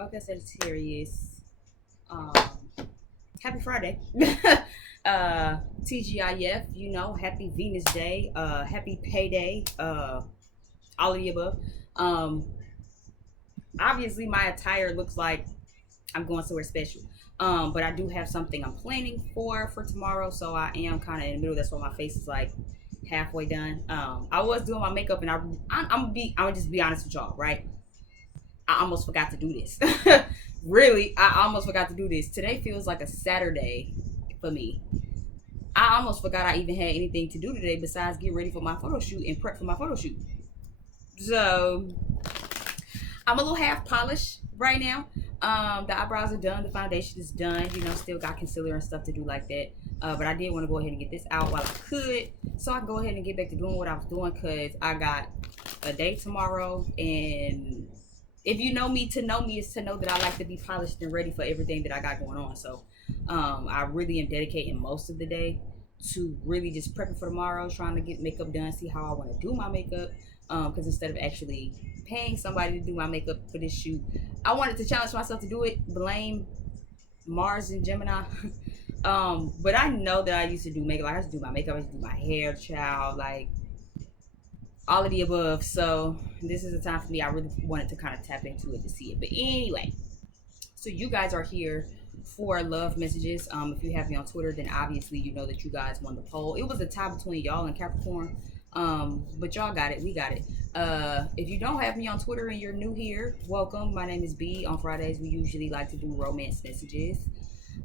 Okay, Sagittarius. Um, Happy Friday. TGIF, happy Venus Day, happy payday, all of the above. Um, Obviously, my attire looks like I'm going somewhere special. But I do have something I'm planning for tomorrow, so I am kind of in the middle. That's why my face is like halfway done. I was doing my makeup, and I'm gonna just be honest with y'all, right? I almost forgot to do this. Really, I almost forgot to do this. Today feels like a Saturday for me. I almost forgot I even had anything to do today besides get ready for my photo shoot and prep for my photo shoot. So I'm a little half polished right now. The eyebrows are done, the foundation is done. Still got concealer and stuff to do like that. But I did want to go ahead and get this out while I could, so I can go ahead and get back to doing what I was doing, because I got a date tomorrow, and if you know me, to know me is to know that I like to be polished and ready for everything that I got going on. So I really am dedicating most of the day to really just prepping for tomorrow, trying to get makeup done, see how I want to do my makeup. Because instead of actually paying somebody to do my makeup for this shoot, I wanted to challenge myself to do it. Blame Mars and Gemini. But I know that I used to do makeup. I used to do my makeup. I used to do my hair, child, like all of the above. So this is a time for me. I really wanted to kind of tap into it to see it. But anyway, so you guys are here for love messages. If you have me on Twitter, then obviously you know that you guys won the poll. It was a tie between y'all and Capricorn. But y'all got it. We got it. If you don't have me on Twitter and you're new here, welcome. My name is B. On Fridays, we usually like to do romance messages.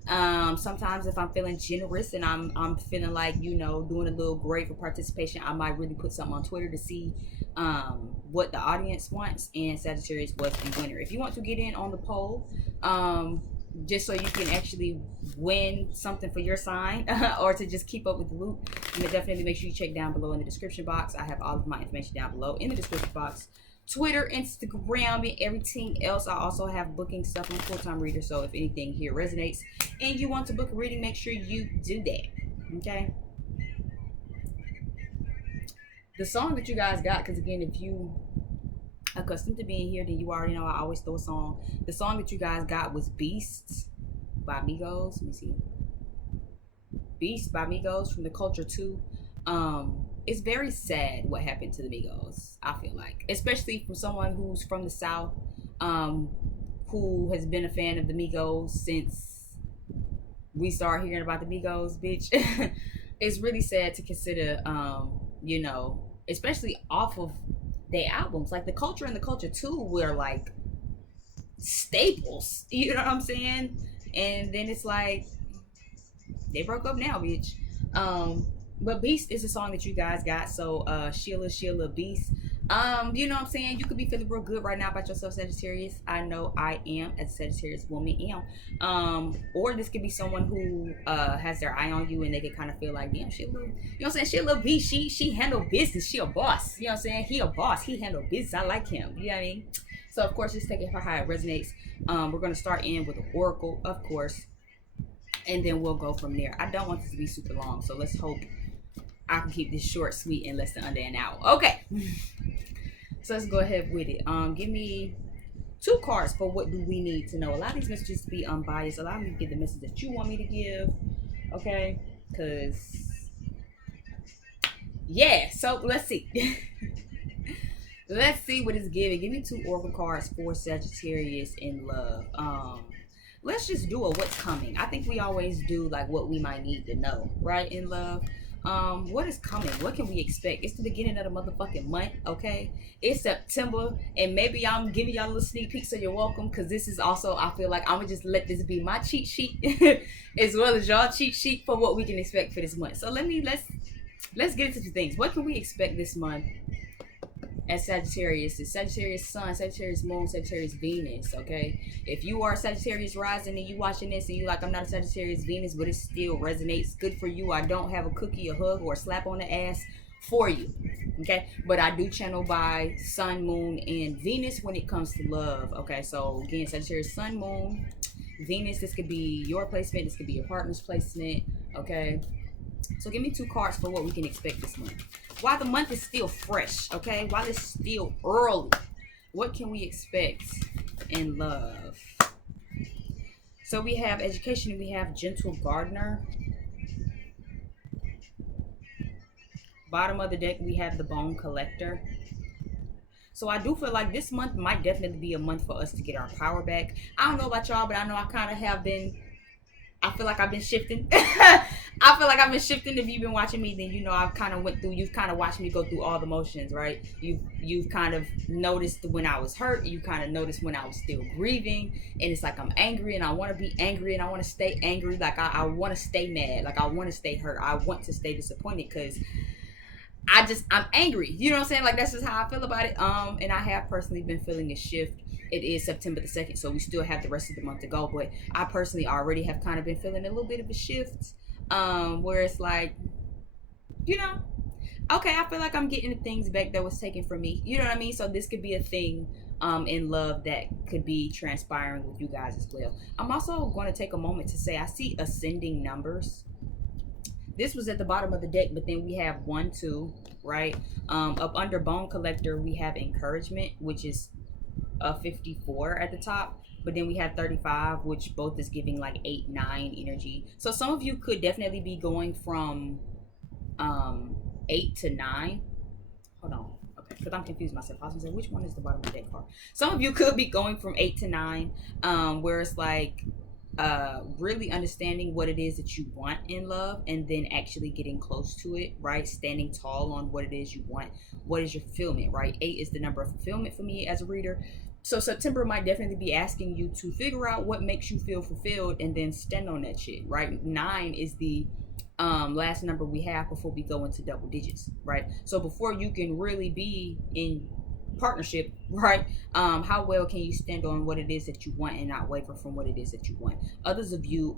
Sometimes if I'm feeling generous and I'm feeling like, doing a little great for participation, I might really put something on Twitter to see what the audience wants, and Sagittarius was the winner. If you want to get in on the poll, just so you can actually win something for your sign, or to just keep up with the loop, then definitely make sure you check down below in the description box. I have all of my information down below in the description box. Twitter, Instagram, and everything else. I also have booking stuff. I'm a full-time reader, so if anything here resonates and you want to book a reading, make sure you do that. Okay? The song that you guys got, because again, if you accustomed to being here, then you already know I always throw a song. The song that you guys got was Beasts by Migos. Let me see. Beast by Migos from the Culture 2. It's very sad what happened to the Migos, I feel like. Especially from someone who's from the South, who has been a fan of the Migos since we started hearing about the Migos, bitch. It's really sad to consider, especially off of their albums. Like the Culture and the Culture 2 were like staples, you know what I'm saying? And then it's like they broke up now, bitch. But Beast is a song that you guys got. So Sheila Beast. You know what I'm saying? You could be feeling real good right now about yourself, Sagittarius. I know I am, as a Sagittarius woman am. Or this could be someone who has their eye on you, and they could kind of feel like, damn, you know what I'm saying? Sheila Beast, she handle business. She a boss. You know what I'm saying? He a boss. He handle business. I like him. You know what I mean? So of course, just take it for how it resonates. We're gonna start in with the Oracle, of course, and then we'll go from there. I don't want this to be super long, so let's hope I can keep this short, sweet, and less than under an hour. Okay. So let's go ahead with it. Give me 2 cards for what do we need to know. Allow these messages to be unbiased. Allow me to give the message that you want me to give. Okay? Because, yeah. So let's see. Let's see what it's giving. Give me 2 oracle cards for Sagittarius in love. Let's just do a what's coming. I think we always do like what we might need to know, right, in love. What is coming? What can we expect? It's the beginning of the motherfucking month, okay? It's September, and maybe I'm giving y'all a little sneak peek, so you're welcome, because this is also, I feel like I'm gonna just let this be my cheat sheet as well as y'all cheat sheet for what we can expect for this month. So let's get into the things. What can we expect this month as Sagittarius? The Sagittarius Sun, Sagittarius Moon, Sagittarius Venus, okay? If you are Sagittarius rising and you watching this and you like, I'm not a Sagittarius Venus, but it still resonates, good for you. I don't have a cookie, a hug, or a slap on the ass for you, okay? But I do channel by Sun, Moon, and Venus when it comes to love, okay? So again, Sagittarius Sun, Moon, Venus, this could be your placement, this could be your partner's placement, okay? So give me 2 cards for what we can expect this month. While the month is still fresh, okay? While it's still early, what can we expect in love. So we have education, we have gentle gardener. Bottom of the deck, we have the bone collector. So I do feel like this month might definitely be a month for us to get our power back. I don't know about y'all, but I know I kind of have been. I feel like I've been shifting. I feel like I've been shifting. If you've been watching me, then you know I've kind of went through. You've kind of watched me go through all the motions, right? You've kind of noticed when I was hurt. You kind of noticed when I was still grieving, and it's like I'm angry and I want to be angry and I want to stay angry. Like I want to stay mad. Like I want to stay hurt. I want to stay disappointed because I'm angry. You know what I'm saying? Like that's just how I feel about it. And I have personally been feeling a shift. It is September the 2nd, so we still have the rest of the month to go. But I personally already have kind of been feeling a little bit of a shift. Where it's like, you know, okay, I feel like I'm getting the things back that was taken from me. You know what I mean? So this could be a thing in love that could be transpiring with you guys as well. I'm also going to take a moment to say I see ascending numbers. This was at the bottom of the deck, but then we have 1, 2, right? Up under bone collector, we have encouragement, which is a 54 at the top. But then we have 35, which both is giving like 8, 9 energy. So some of you could definitely be going from 8 to 9. Hold on. Okay, because I'm confused myself. I was gonna say, which one is the bottom of the deck card? Some of you could be going from 8 to 9, where it's like really understanding what it is that you want in love and then actually getting close to it, right? Standing tall on what it is you want. What is your fulfillment, right? 8 is the number of fulfillment for me as a reader. So September might definitely be asking you to figure out what makes you feel fulfilled and then stand on that shit, right? 9 is the last number we have before we go into double digits, right? So before you can really be in partnership, right? How well can you stand on what it is that you want and not waver from what it is that you want? Others of you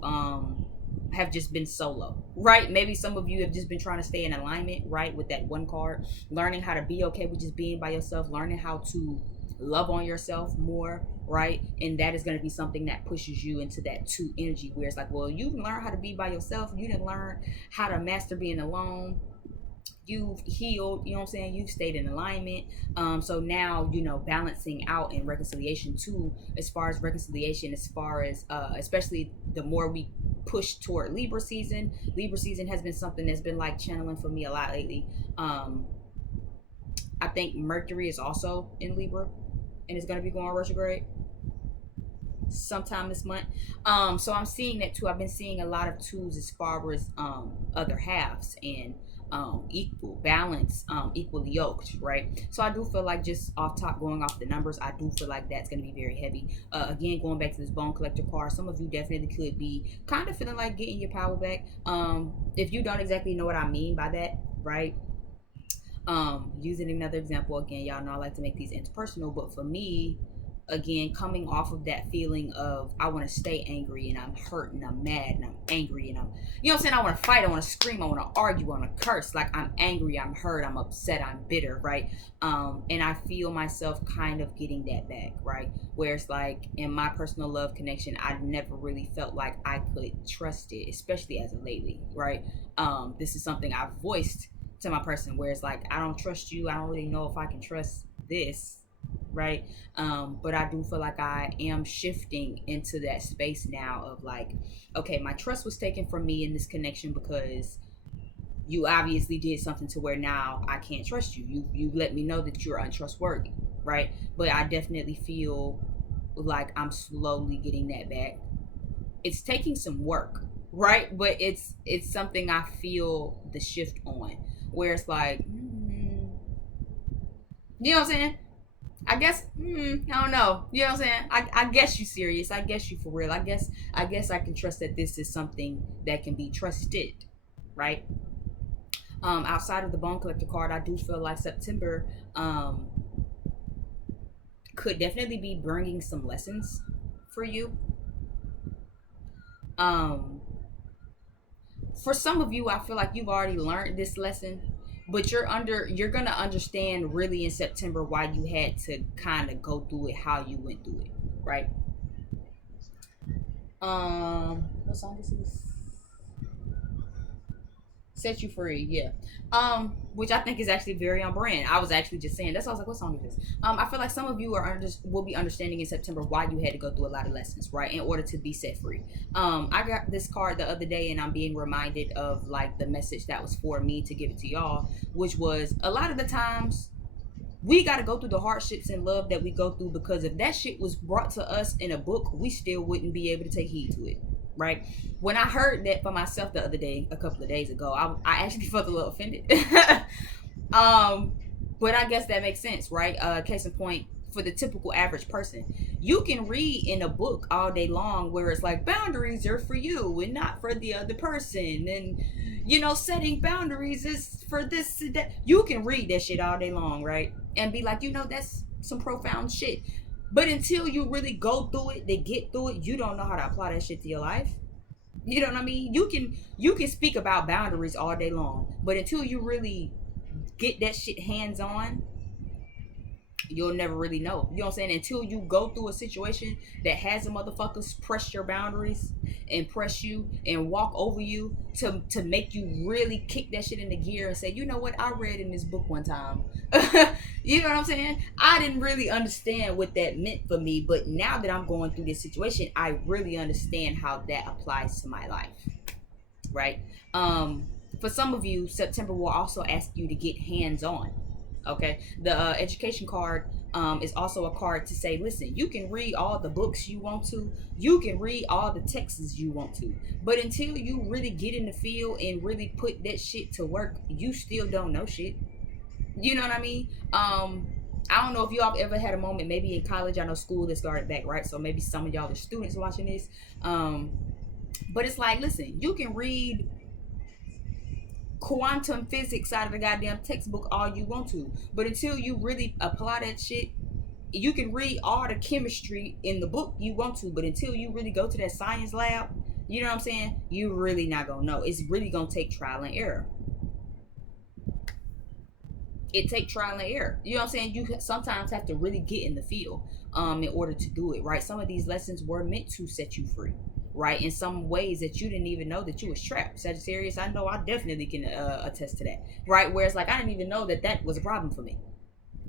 have just been solo, right? Maybe some of you have just been trying to stay in alignment, right? With that one card, learning how to be okay with just being by yourself, learning how to love on yourself more, right? And that is going to be something that pushes you into that 2 energy where it's like, well, you didn't learn how to be by yourself, you didn't learn how to master being alone, you've healed, you know what I'm saying, you've stayed in alignment. So now, you know, balancing out in reconciliation too, as far as reconciliation, as far as especially the more we push toward Libra season has been something that's been like channeling for me a lot lately. I think Mercury is also in Libra and it's going to be going retrograde sometime this month. So I'm seeing that too. I've been seeing a lot of tools as far as other halves and equal balance, equally yoked, right? So I do feel like, just off top, going off the numbers, I do feel like that's going to be very heavy. Again, going back to this bone collector card, some of you definitely could be kind of feeling like getting your power back. If you don't exactly know what I mean by that, right? Using another example, again, y'all know I like to make these interpersonal, but for me, again, coming off of that feeling of I want to stay angry and I'm hurt and I'm mad and I'm angry and I'm, you know what I'm saying, I want to fight, I want to scream, I want to argue, I want to curse, like I'm angry, I'm hurt, I'm upset, I'm bitter, right? And I feel myself kind of getting that back, right? Where it's like, in my personal love connection, I never really felt like I could trust it, especially as of lately, right? This is something I've voiced to my person where it's like, I don't trust you, I don't really know if I can trust this, right? But I do feel like I am shifting into that space now of like, okay, my trust was taken from me in this connection because you obviously did something to where now I can't trust you. You let me know that you're untrustworthy, right? But I definitely feel like I'm slowly getting that back. It's taking some work, right? But it's something I feel the shift on, where it's like, you know what I'm saying? I guess, I don't know. You know what I'm saying? I guess you serious. I guess you for real. I guess I can trust that this is something that can be trusted, right? Outside of the bone collector card, I do feel like September could definitely be bringing some lessons for you. For some of you, I feel like you've already learned this lesson, but you're gonna understand really in September why you had to kind of go through it, how you went through it, right? What song is this? Set you free, yeah. Which I think is actually very on brand. I was actually just saying that's why I was like, what song is this? I feel like some of you will be understanding in September why you had to go through a lot of lessons, right, in order to be set free. I got this card the other day and I'm being reminded of like the message that was for me to give it to y'all, which was a lot of the times we got to go through the hardships and love that we go through, because if that shit was brought to us in a book, we still wouldn't be able to take heed to it, right? When I heard that for myself the other day, a couple of days ago, I actually felt a little offended. um but I guess that makes sense, right? Case in point, for the typical average person, you can read in a book all day long where it's like boundaries are for you and not for the other person, and setting boundaries is for this and that. You can read that shit all day long, right, and be like, that's some profound shit, but until you really go through it to get through it, you don't know how to apply that shit to your life. You know what I mean? You can speak about boundaries all day long, but until you really get that shit hands on, you'll never really know. You know what I'm saying? Until you go through a situation that has the motherfuckers press your boundaries and press you and walk over you to make you really kick that shit into gear and say, you know what, I read in this book one time. You know what I'm saying? I didn't really understand what that meant for me, but now that I'm going through this situation, I really understand how that applies to my life. Right? For some of you, September will also ask you to get hands on. Okay, the education card is also a card to say, listen, you can read all the books you want to, you can read all the texts you want to, but until you really get in the field and really put that shit to work, you still don't know shit. You know what I mean? I don't know if y'all ever had a moment, maybe in college. I know school has started back, right? So maybe some of y'all are students watching this. But it's like, listen, you can read quantum physics out of the goddamn textbook all you want to, but until you really apply that shit, you can read all the chemistry in the book you want to, but until you really go to that science lab, you know what I'm saying, you really not gonna know. It's really gonna take trial and error. It take trial and error. You know what I'm saying? You sometimes have to really get in the field in order to do it, right? Some of these lessons were meant to set you free, right? In some ways that you didn't even know that you was trapped. Sagittarius, I know I definitely can attest to that, right? Whereas like I didn't even know that that was a problem for me.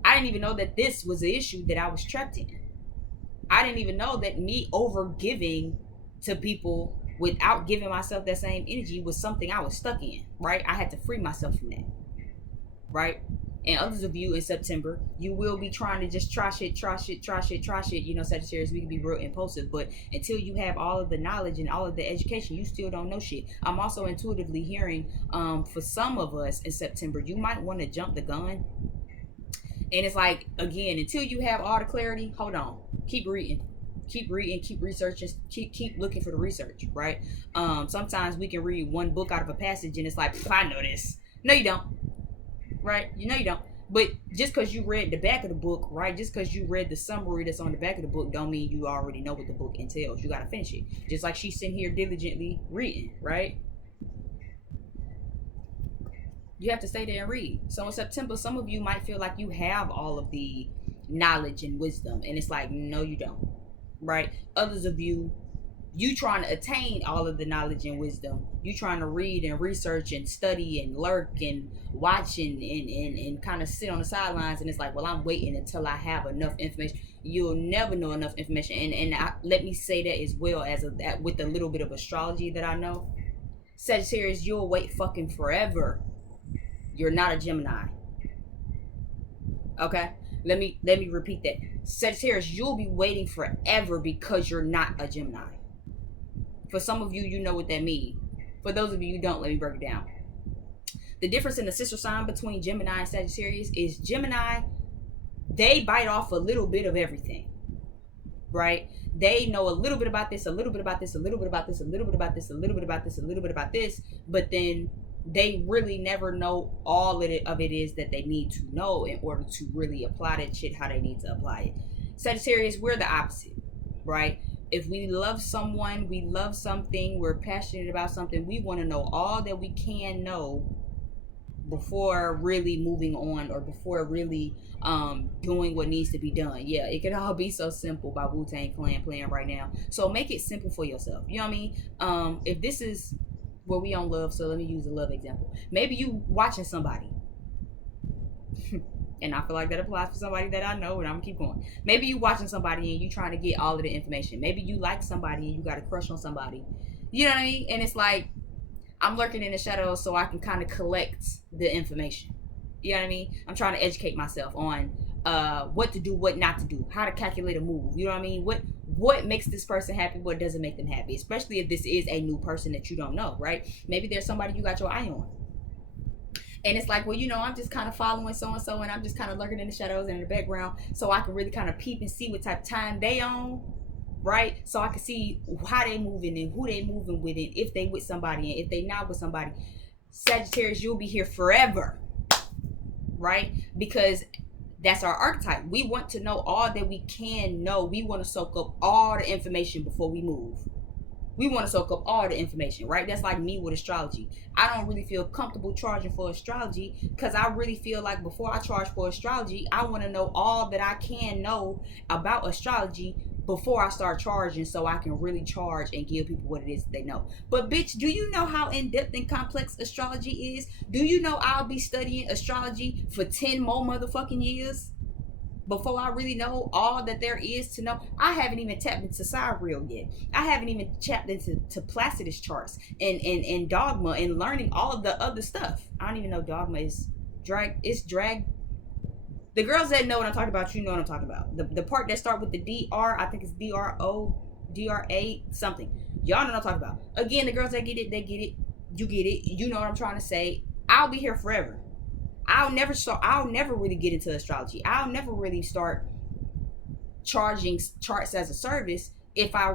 I didn't even know that this was the issue that I was trapped in. I didn't even know that me over giving to people without giving myself that same energy was something I was stuck in, right? I had to free myself from that, right? And others of you in September, you will be trying to just try shit. Sagittarius, we can be real impulsive, but until you have all of the knowledge and all of the education, you still don't know shit. I'm also intuitively hearing, for some of us in September, you might want to jump the gun. And it's like, again, until you have all the clarity, hold on, keep reading, keep researching, keep looking for the research, right? Sometimes we can read one book out of a passage and it's like, I know this. No, you don't. Right? You know you don't. But just because you read the back of the book, right? Just because you read the summary that's on the back of the book, don't mean you already know what the book entails. You got to finish it. Just like she's sitting here diligently reading, right? You have to stay there and read. So in September, some of you might feel like you have all of the knowledge and wisdom, and it's like, no, you don't, right? Others of you, you trying to attain all of the knowledge and wisdom, you trying to read and research and study and lurk and watch and kind of sit on the sidelines, and it's like, well, I'm waiting until I have enough information. You'll never know enough information. Let me say that as well, as with a little bit of astrology that I know, Sagittarius, you'll wait fucking forever. You're not a Gemini. Okay, let me repeat that. Sagittarius, you'll be waiting forever because you're not a Gemini. For some of you, you know what that means. For those of you who don't, let me break it down. The difference in the sister sign between Gemini and Sagittarius is Gemini, they bite off a little bit of everything, right? They know a little bit about this, a little bit about this, a little bit about this, a little bit about this, a little bit about this, a little bit about this, but then they really never know all of it is that they need to know in order to really apply that shit how they need to apply it. Sagittarius, we're the opposite, right? If we love someone, we love something, we're passionate about something, we want to know all that we can know before really moving on or before really doing what needs to be done. Yeah, it could all be so simple by Wu-Tang Clan playing right now. So make it simple for yourself. You know what I mean? If this is Well, we on love, so let me use a love example. Maybe you watching somebody. And I feel like that applies for somebody that I know, and I'm gonna keep going. Maybe you watching somebody and you trying to get all of the information. Maybe you like somebody and you got a crush on somebody. You know what I mean? And it's like, I'm lurking in the shadows so I can kind of collect the information. You know what I mean? I'm trying to educate myself on what to do, what not to do, how to calculate a move. You know what I mean? What makes this person happy, what doesn't make them happy, especially if this is a new person that you don't know, right? Maybe there's somebody you got your eye on. And it's like, well, you know, I'm just kind of following so-and-so, and I'm just kind of lurking in the shadows and in the background so I can really kind of peep and see what type of time they on, right? So I can see how they moving and who they moving with, and if they with somebody and if they not with somebody. Sagittarius, you'll be here forever, right? Because that's our archetype. We want to know all that we can know. We want to soak up all the information before we move. We want to soak up all the information, right? That's like me with astrology. I don't really feel comfortable charging for astrology because I really feel like before I charge for astrology, I want to know all that I can know about astrology before I start charging, so I can really charge and give people what it is they know. But bitch, do you know how in-depth and complex astrology is? Do you know I'll be studying astrology for 10 more motherfucking years before I really know all that there is to know? I haven't even tapped into sidereal yet. I haven't even tapped into Placidus charts and dogma and learning all of the other stuff. I don't even know dogma is drag. It's drag. The girls that know what I'm talking about, you know what I'm talking about. The part that start with the DR, I think it's DRO, DRA, something. Y'all know what I'm talking about. Again, the girls that get it, they get it. You get it. You know what I'm trying to say. I'll be here forever. I'll never really get into astrology. I'll never really start charging charts as a service if I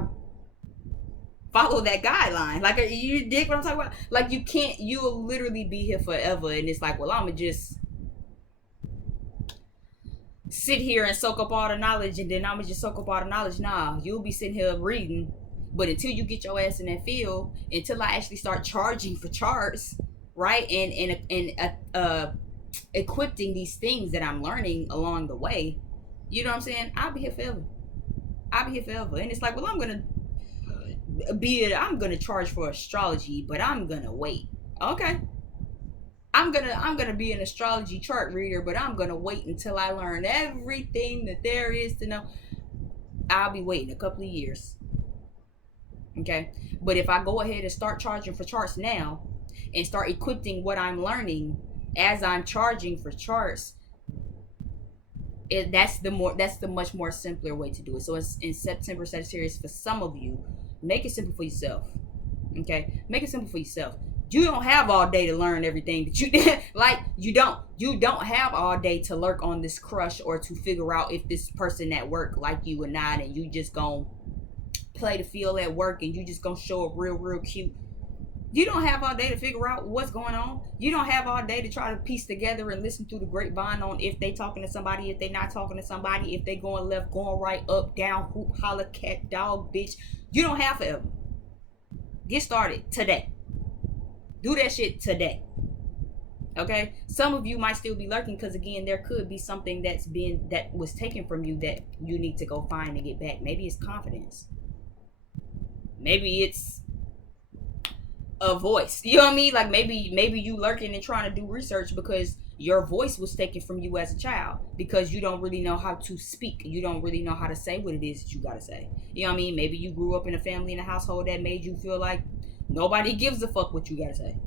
follow that guideline. Like, you dig what I'm talking about? Like, you'll literally be here forever, and it's like, well, I'm gonna just sit here and soak up all the knowledge, and then I'm gonna just soak up all the knowledge. Nah, you'll be sitting here reading, but until you get your ass in that field, until I actually start charging for charts, right, and equipping these things that I'm learning along the way, you know what I'm saying? I'll be here forever. And it's like, well, I'm gonna charge for astrology, but I'm gonna wait. Okay, I'm gonna be an astrology chart reader, but I'm gonna wait until I learn everything that there is to know. I'll be waiting a couple of years. Okay, but if I go ahead and start charging for charts now and start equipping what I'm learning as I'm charging for charts, that's the much more simpler way to do it. So it's in September, Sagittarius, for some of you, make it simple for yourself. Okay, make it simple for yourself. You don't have all day to learn everything that you did. Like, you don't have all day to lurk on this crush or to figure out if this person at work like you or not, and you just gonna play the field at work and you just gonna show up real cute. You don't have all day to figure out what's going on. You don't have all day to try to piece together and listen through the grapevine on if they talking to somebody, if they not talking to somebody, if they going left, going right, up, down, hoop, holler, cat, dog, bitch. You don't have forever. Get started today. Do that shit today. Okay? Some of you might still be lurking because, again, there could be something that was taken from you that you need to go find and get back. Maybe it's confidence. Maybe it's a voice. You know what I mean? Like, maybe you lurking and trying to do research because your voice was taken from you as a child, because you don't really know how to speak. You don't really know how to say what it is that you gotta say. You know what I mean? Maybe you grew up in a family, in a household that made you feel like nobody gives a fuck what you gotta say.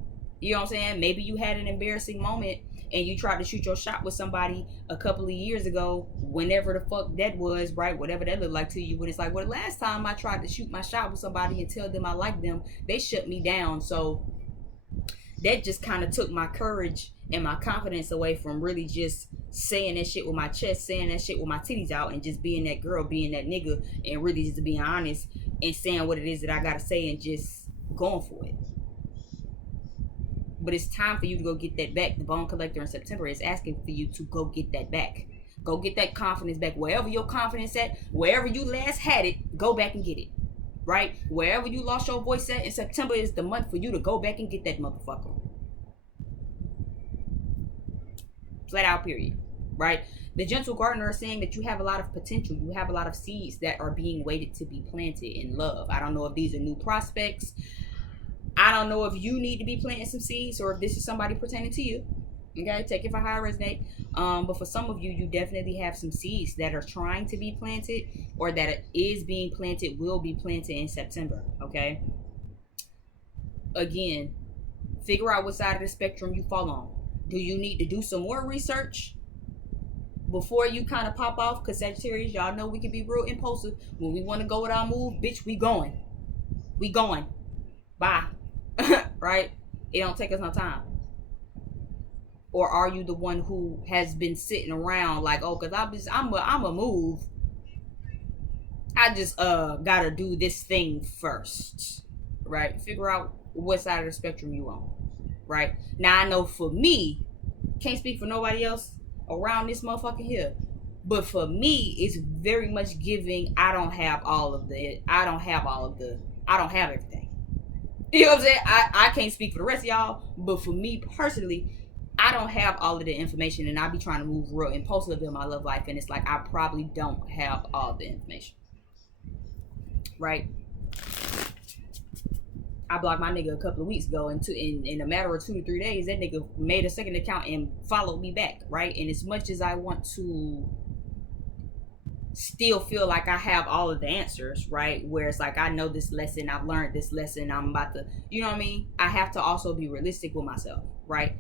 You know what I'm saying? Maybe you had an embarrassing moment and you tried to shoot your shot with somebody a couple of years ago, whenever the fuck that was, right? Whatever that looked like to you. When it's like, well, the last time I tried to shoot my shot with somebody and tell them I like them, they shut me down. So that just kind of took my courage and my confidence away from really just saying that shit with my chest, saying that shit with my titties out, and just being that girl, being that nigga, and really just being honest and saying what it is that I gotta say and just going for it. But it's time for you to go get that back. The Bone Collector in September is asking for you to go get that back. Go get that confidence back. Wherever your confidence at, wherever you last had it, go back and get it. Right? Wherever you lost your voice at, in September is the month for you to go back and get that motherfucker. Flat out, period. Right? The Gentle Gardener is saying that you have a lot of potential. You have a lot of seeds that are being waited to be planted in love. I don't know if these are new prospects. I don't know if you need to be planting some seeds or if this is somebody pertaining to you. Okay, take it for how it resonate. But for some of you, you definitely have some seeds that are trying to be planted or that it is being planted, will be planted in September. Okay. Again, figure out what side of the spectrum you fall on. Do you need to do some more research before you kind of pop off? Because Sagittarius, y'all know we can be real impulsive. When we want to go with our move, bitch, we going. We going. Bye. Right? It don't take us no time. Or are you the one who has been sitting around like, oh, because I'm a move. I just gotta do this thing first. Right? Figure out what side of the spectrum you on. Right? Now I know for me, can't speak for nobody else around this motherfucker here. But for me, it's very much giving I don't have everything. You know what I'm saying? I can't speak for the rest of y'all, but for me personally, I don't have all of the information, and I be trying to move real impulsive in my love life, and it's like I probably don't have all the information. Right? I blocked my nigga a couple of weeks ago, and in a matter of 2 to 3 days, that nigga made a second account and followed me back, right? And as much as I want to still feel like I have all of the answers, right? Where it's like I know this lesson, I've learned this lesson, I'm about to, you know what I mean? I have to also be realistic with myself, right?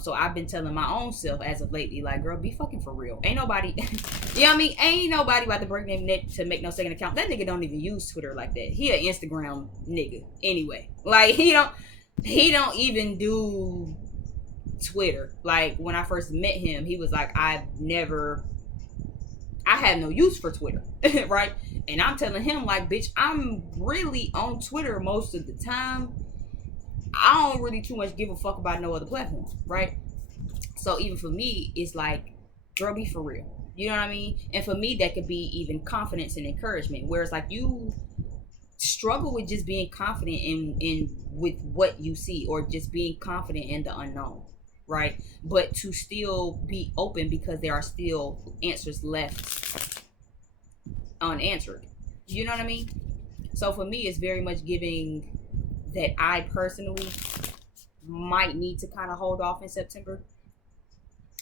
So I've been telling my own self as of lately, like, girl, be fucking for real. Ain't nobody, you know what I mean? Ain't nobody about to break their neck to make no second account. That nigga don't even use Twitter like that. He an Instagram nigga anyway. Like he don't even do Twitter. Like when I first met him, he was like, I had no use for Twitter, right? And I'm telling him like, bitch, I'm really on Twitter most of the time. I don't really too much give a fuck about no other platform, right? So even for me, it's like, girl, be for real. You know what I mean? And for me, that could be even confidence and encouragement. Whereas like you struggle with just being confident in with what you see, or just being confident in the unknown, right? But to still be open because there are still answers left unanswered. You know what I mean? So for me, it's very much giving that I personally might need to kind of hold off in September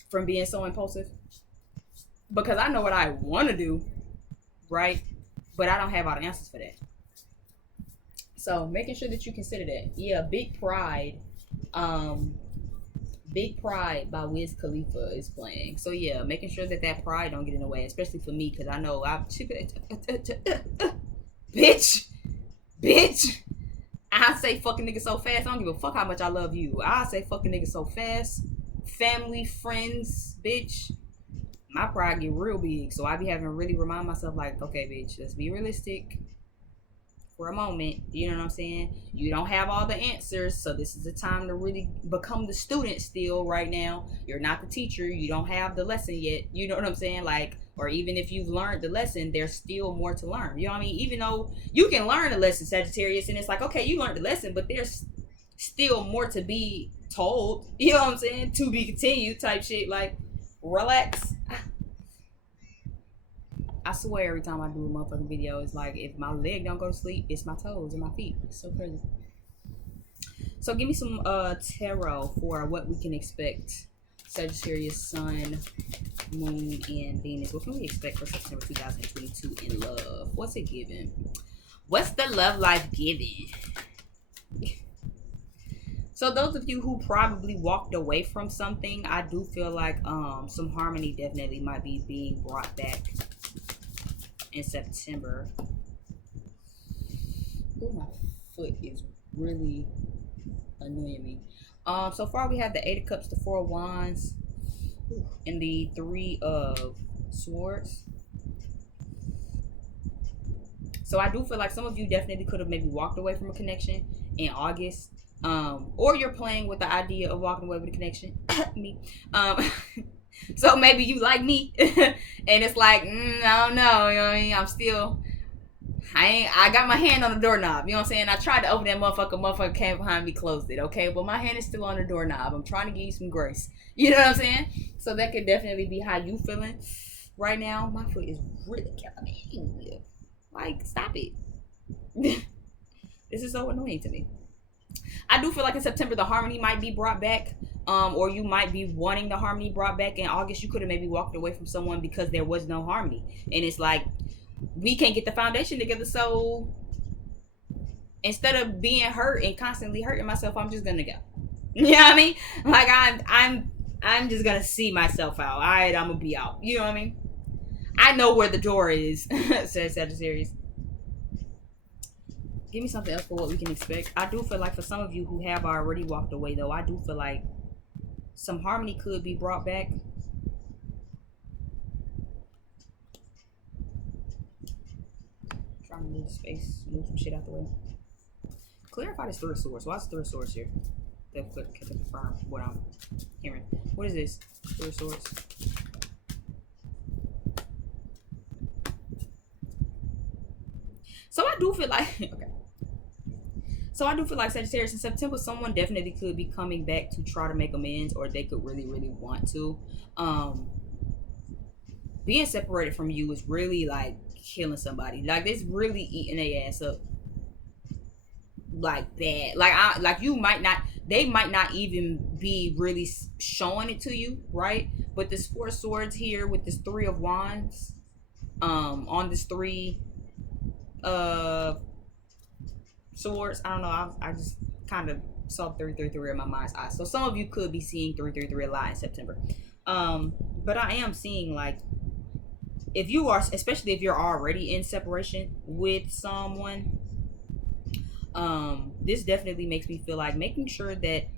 from being so impulsive, because I know what I want to do, right? But I don't have all the answers for that. So making sure that you consider that. Yeah, Big Pride. Big Pride by Wiz Khalifa is playing. So yeah, making sure that pride don't get in the way, especially for me, because I know bitch. I say fucking nigga so fast. I don't give a fuck how much I love you. I say fucking nigga so fast. Family, friends, bitch. My pride get real big, so I be having to really remind myself like, okay, bitch, let's be realistic for a moment. You know what I'm saying? You don't have all the answers, so this is the time to really become the student still right now. You're not the teacher. You don't have the lesson yet. You know what I'm saying? Like, or even if you've learned the lesson, there's still more to learn. You know what I mean? Even though you can learn a lesson, Sagittarius, and it's like, okay, you learned the lesson, but there's still more to be told. You know what I'm saying? To be continued type shit. Like, relax. I swear every time I do a motherfucking video, it's like if my leg don't go to sleep, it's my toes and my feet. It's so crazy. So give me some tarot for what we can expect. Sagittarius, Sun, Moon, and Venus. What can we expect for September 2022 in love? What's it giving? What's the love life giving? So those of you who probably walked away from something, I do feel like some harmony definitely might be being brought back in September. Oh, my foot is really annoying me. So far we have the 8 of Cups, the 4 of Wands, and the 3 of Swords. So I do feel like some of you definitely could have maybe walked away from a connection in August. Or you're playing with the idea of walking away with a connection. Me. So maybe you like me, and it's like, I don't know, you know what I mean? I got my hand on the doorknob, you know what I'm saying? I tried to open that motherfucker came behind me, closed it, okay? But my hand is still on the doorknob. I'm trying to give you some grace. You know what I'm saying? So that could definitely be how you feeling right now. My foot is really killing me. Like, stop it. This is so annoying to me. I do feel like in September the harmony might be brought back. Or you might be wanting the harmony brought back. In August, you could have maybe walked away from someone because there was no harmony. And it's like, we can't get the foundation together. So instead of being hurt and constantly hurting myself, I'm just gonna go. You know what I mean? Like I'm just gonna see myself out. All right, I'm gonna be out. You know what I mean? I know where the door is, says Sagittarius. Give me something else for what we can expect. I do feel like for some of you who have already walked away, though, I do feel like some harmony could be brought back. Trying to move space, move some shit out the way. Clarify this Three of Swords. Why is the Three of Swords here? To confirm what I'm hearing. What is this? Three of Swords. So I do feel like okay. So I do feel like Sagittarius in September, someone definitely could be coming back to try to make amends, or they could really, really want to. Being separated from you is really like killing somebody. Like it's really eating their ass up. Like bad. Like you might not, they might not even be really showing it to you, right? But this Four of Swords here with this Three of Wands, on this three swords, I don't know, I just kind of saw 333 in my mind's eye. So some of you could be seeing 333 a lot in September. But I am seeing like, if you are, especially if you're already in separation with someone, this definitely makes me feel like making sure that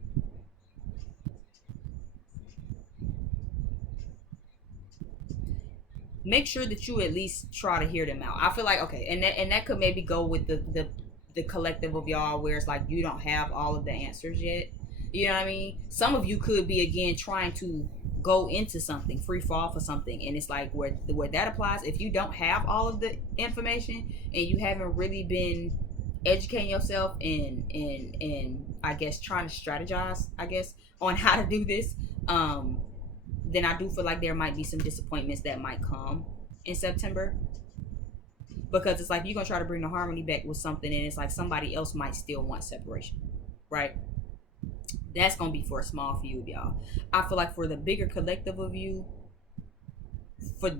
you at least try to hear them out. I feel like, okay, and that could maybe go with the collective of y'all, where it's like you don't have all of the answers yet. You know what I mean? Some of you could be again trying to go into something, free fall for something, and it's like where that applies. If you don't have all of the information and you haven't really been educating yourself and I guess trying to strategize, I guess, on how to do this, then I do feel like there might be some disappointments that might come in September. Because it's like you're gonna try to bring the harmony back with something, and it's like somebody else might still want separation, right? That's gonna be for a small few of y'all. I feel like for the bigger collective of you,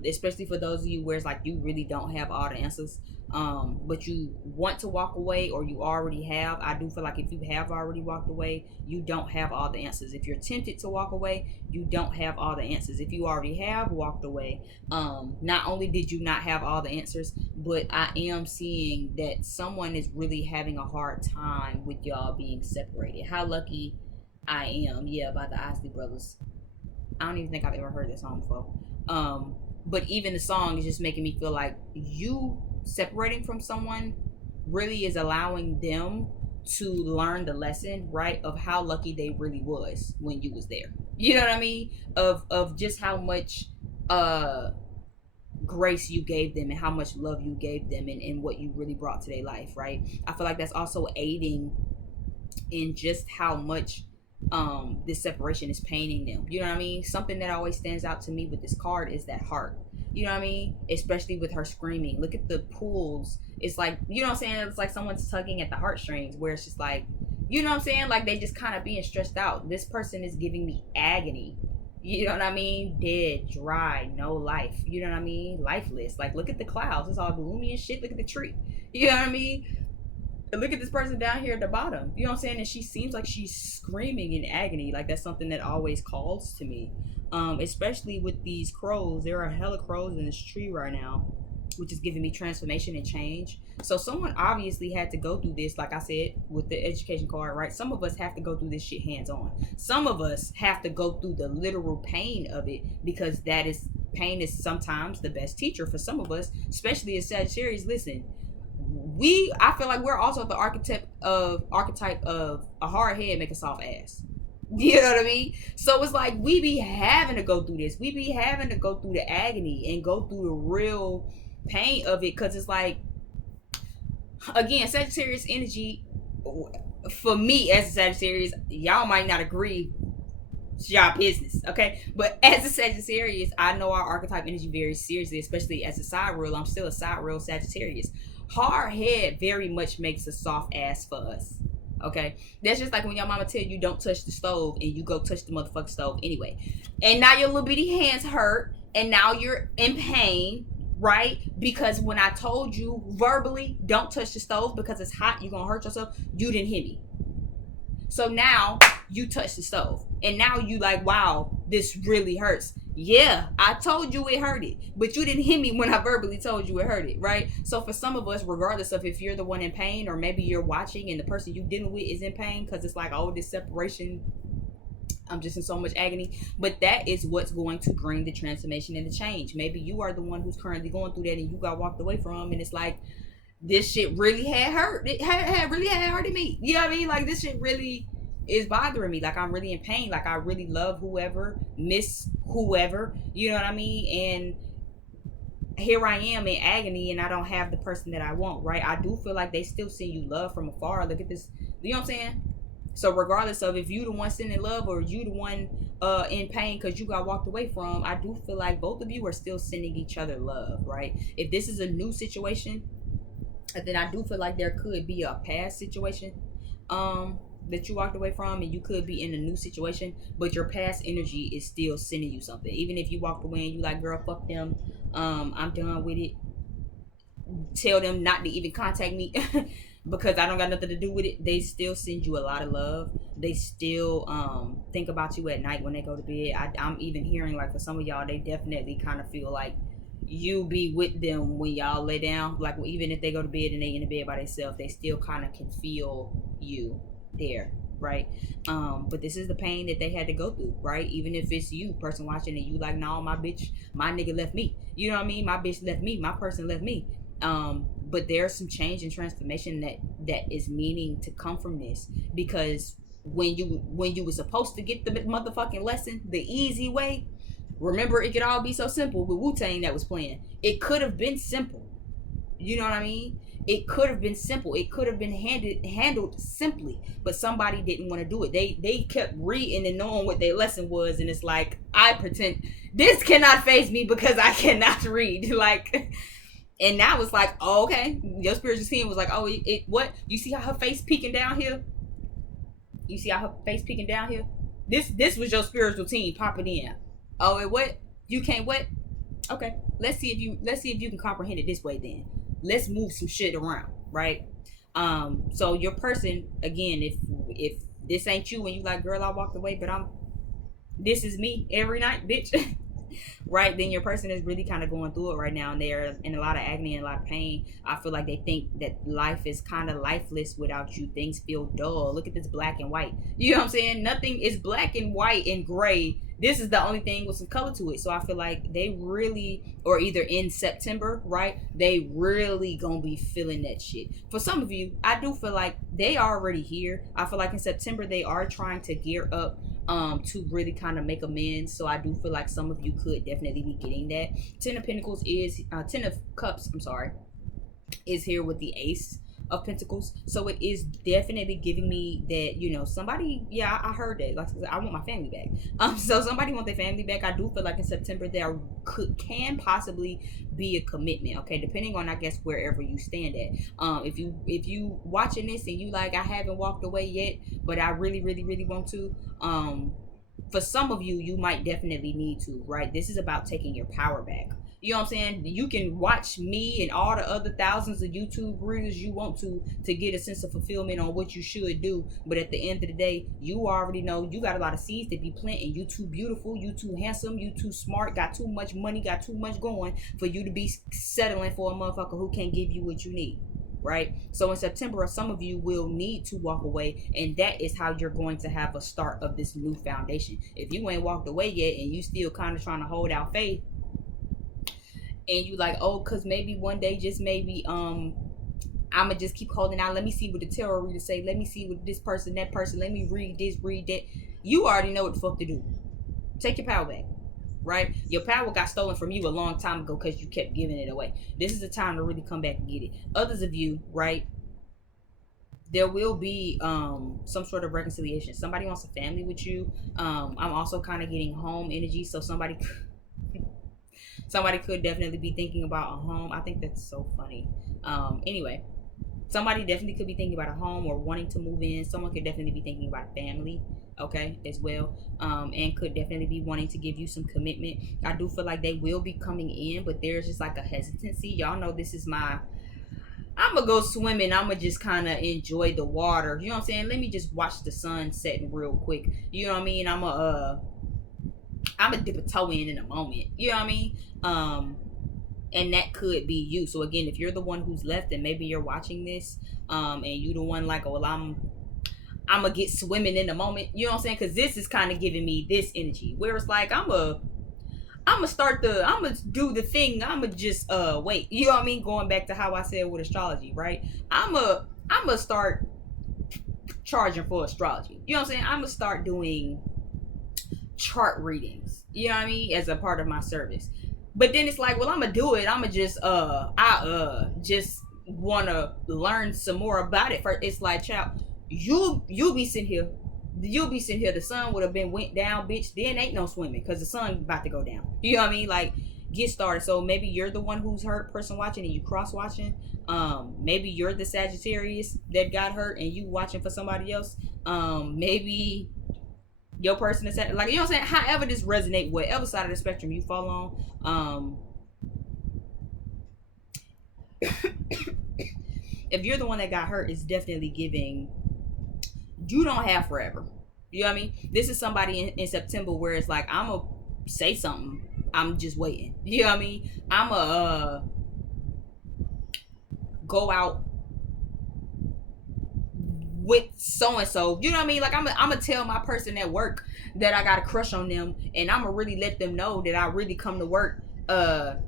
especially for those of you where it's like you really don't have all the answers, but you want to walk away, or you already have. I do feel like if you have already walked away, you don't have all the answers. If you're tempted to walk away, you don't have all the answers. If you already have walked away, not only did you not have all the answers, but I am seeing that someone is really having a hard time with y'all being separated. How lucky I am, yeah, by the Isley Brothers. I don't even think I've ever heard that song before. But even the song is just making me feel like you separating from someone really is allowing them to learn the lesson, right, of how lucky they really was when you was there. You know what I mean? Of just how much grace you gave them and how much love you gave them, and what you really brought to their life, right? I feel like that's also aiding in just how much this separation is paining them. You know what I mean? Something that always stands out to me with this card is that heart. You know what I mean? Especially with her screaming. Look at the pulls. It's like, you know what I'm saying? It's like someone's tugging at the heartstrings, where it's just like, you know what I'm saying? Like they just kind of being stressed out. This person is giving me agony. You know what I mean? Dead, dry, no life. You know what I mean? Lifeless. Like look at the clouds. It's all gloomy and shit. Look at the tree. You know what I mean? And look at this person down here at the bottom. You know what I'm saying? And she seems like she's screaming in agony. Like that's something that always calls to me. Especially with these crows. There are hella crows in this tree right now, which is giving me transformation and change. So someone obviously had to go through this, like I said, with the education card, right? Some of us have to go through this shit hands-on. Some of us have to go through the literal pain of it, because pain is sometimes the best teacher for some of us, especially as Sagittarius. Listen, I feel like we're also the archetype of a hard head make a soft ass. You know what I mean? So it's like we be having to go through this. We be having to go through the agony and go through the real pain of it, because it's like, again, Sagittarius energy, for me as a Sagittarius, y'all might not agree. It's y'all business, okay? But as a Sagittarius, I know our archetype energy very seriously, especially as a sidereal. I'm still a sidereal Sagittarius. Hard head very much makes a soft ass for us. Okay, that's just like when your mama tell you don't touch the stove and you go touch the motherfucking stove anyway, and now your little bitty hands hurt, and now you're in pain, right? Because when I told you verbally don't touch the stove because it's hot, you're gonna hurt yourself, you didn't hear me. So now you touch the stove, and now you like, wow, this really hurts. Yeah, I told you it hurted, but you didn't hear me when I verbally told you it hurted, right? So for some of us, regardless of if you're the one in pain or maybe you're watching and the person you're dealing with is in pain because it's like, oh, this separation, I'm just in so much agony. But that is what's going to bring the transformation and the change. Maybe you are the one who's currently going through that and you got walked away from, and it's like, this shit really had hurt. It had really had hurted me. You know what I mean? Like, this shit really is bothering me. Like, I'm really in pain. Like, I really love whoever, miss whoever. You know what I mean? And here I am in agony, and I don't have the person that I want. Right? I do feel like they still send you love from afar. Look at this. You know what I'm saying? So regardless of if you the one sending love or you the one in pain because you got walked away from, I do feel like both of you are still sending each other love. Right? If this is a new situation, then I do feel like there could be a past situation that you walked away from, and you could be in a new situation, but your past energy is still sending you something. Even if you walked away and you like, girl, fuck them, I'm done with it, tell them not to even contact me because I don't got nothing to do with it, they still send you a lot of love. They still think about you at night when they go to bed. I'm even hearing like for some of y'all, they definitely kind of feel like you be with them when y'all lay down. Like even if they go to bed and they in the bed by themselves, they still kind of can feel you there, right? But this is the pain that they had to go through, right? Even if it's you, person watching, and you like, no, my bitch, my nigga left me. You know what I mean? My bitch left me. My person left me. But there's some change and transformation that is meaning to come from this, because when you were supposed to get the motherfucking lesson the easy way, remember, it could all be so simple with Wu-Tang that was playing. It could have been simple. You know what I mean? It could have been simple. It could have been handled simply, but somebody didn't want to do it. They kept reading and knowing what their lesson was, and it's like, I pretend this cannot faze me because I cannot read. Like, and now it's like, oh, okay, your spiritual team was like, oh, it what? You see how her face peeking down here? You see how her face peeking down here? This was your spiritual team popping in. Oh, it what? You can't what? Okay, let's see if you can comprehend it this way. Then let's move some shit around, right? So your person, again, if this ain't you and you like, girl, I walked away, but this is me every night, bitch. Right, then your person is really kind of going through it right now, and they're in a lot of agony and a lot of pain. I feel like they think that life is kind of lifeless without you. Things feel dull. Look at this black and white. You know what I'm saying? Nothing is black and white and gray. This is the only thing with some color to it. So I feel like they really, or either in September, right, they really gonna be feeling that shit. For some of you, I do feel like they already here. I feel like in September they are trying to gear up to really kind of make amends. So I do feel like some of you could definitely be getting that. 10 of Pentacles is 10 of Cups, I'm sorry, is here with the Ace of Pentacles. So it is definitely giving me that, you know, somebody, yeah, I heard that, like I want my family back. So somebody want their family back. I do feel like in September there can possibly be a commitment, okay, depending on, I guess, wherever you stand at. If you watching this and you like, I haven't walked away yet, but I really want to, for some of you, you might definitely need to, right? This is about taking your power back. You know what I'm saying? You can watch me and all the other thousands of YouTube reels you want to get a sense of fulfillment on what you should do. But at the end of the day, you already know you got a lot of seeds to be planting. You too beautiful, you too handsome, you too smart, got too much money, got too much going for you to be settling for a motherfucker who can't give you what you need. Right? So in September, some of you will need to walk away, and that is how you're going to have a start of this new foundation. If you ain't walked away yet and you still kind of trying to hold out faith, and you like, oh, because maybe one day, just maybe, I'ma just keep holding out. Let me see what the tarot reader say. Let me see what this person, that person. Let me read this, read that. You already know what the fuck to do. Take your power back, right? Your power got stolen from you a long time ago because you kept giving it away. This is the time to really come back and get it. Others of you, right? There will be some sort of reconciliation. Somebody wants a family with you. I'm also kind of getting home energy, so somebody could definitely be thinking about a home. I think that's so funny. Anyway, Somebody definitely could be thinking about a home or wanting to move in. Someone could definitely be thinking about a family, okay, as well. And could definitely be wanting to give you some commitment. I do feel like they will be coming in, but there's just like a hesitancy. Y'all know this is my, I'm gonna go swimming. I'm gonna just kind of enjoy the water. You know what I'm saying? Let me just watch the sun setting real quick. You know what I mean? I'm gonna dip a toe in a moment. You know what I mean? And that could be you. So again, if you're the one who's left and maybe you're watching this, and you the one like, oh, well, I'm gonna get swimming in a moment. You know what I'm saying? Because this is kind of giving me this energy where it's like I'm gonna do the thing. I'm gonna just wait. You know what I mean? Going back to how I said with astrology, right? I'm gonna start charging for astrology. You know what I'm saying? I'm gonna start doing chart readings. You know what I mean? As a part of my service. But then it's like, well, I'm gonna do it. I'm gonna just just wanna learn some more about it. First, it's like, child, you'll be sitting here. You'll be sitting here. The sun would have been went down, bitch. Then ain't no swimming because the sun about to go down. You know what I mean? Like, get started. So maybe you're the one who's hurt person watching and you cross watching. Maybe you're the Sagittarius that got hurt and you watching for somebody else. Maybe your person is like, you know what I'm saying? However this resonate, whatever side of the spectrum you fall on. If you're the one that got hurt, it's definitely giving you don't have forever. You know what I mean? This is somebody in September where it's like, I'm gonna say something. I'm just waiting. You know what I mean? I'm gonna go out with so and so. You know what I mean? Like, I'm gonna tell my person at work that I got a crush on them, and I'm gonna really let them know that I really come to work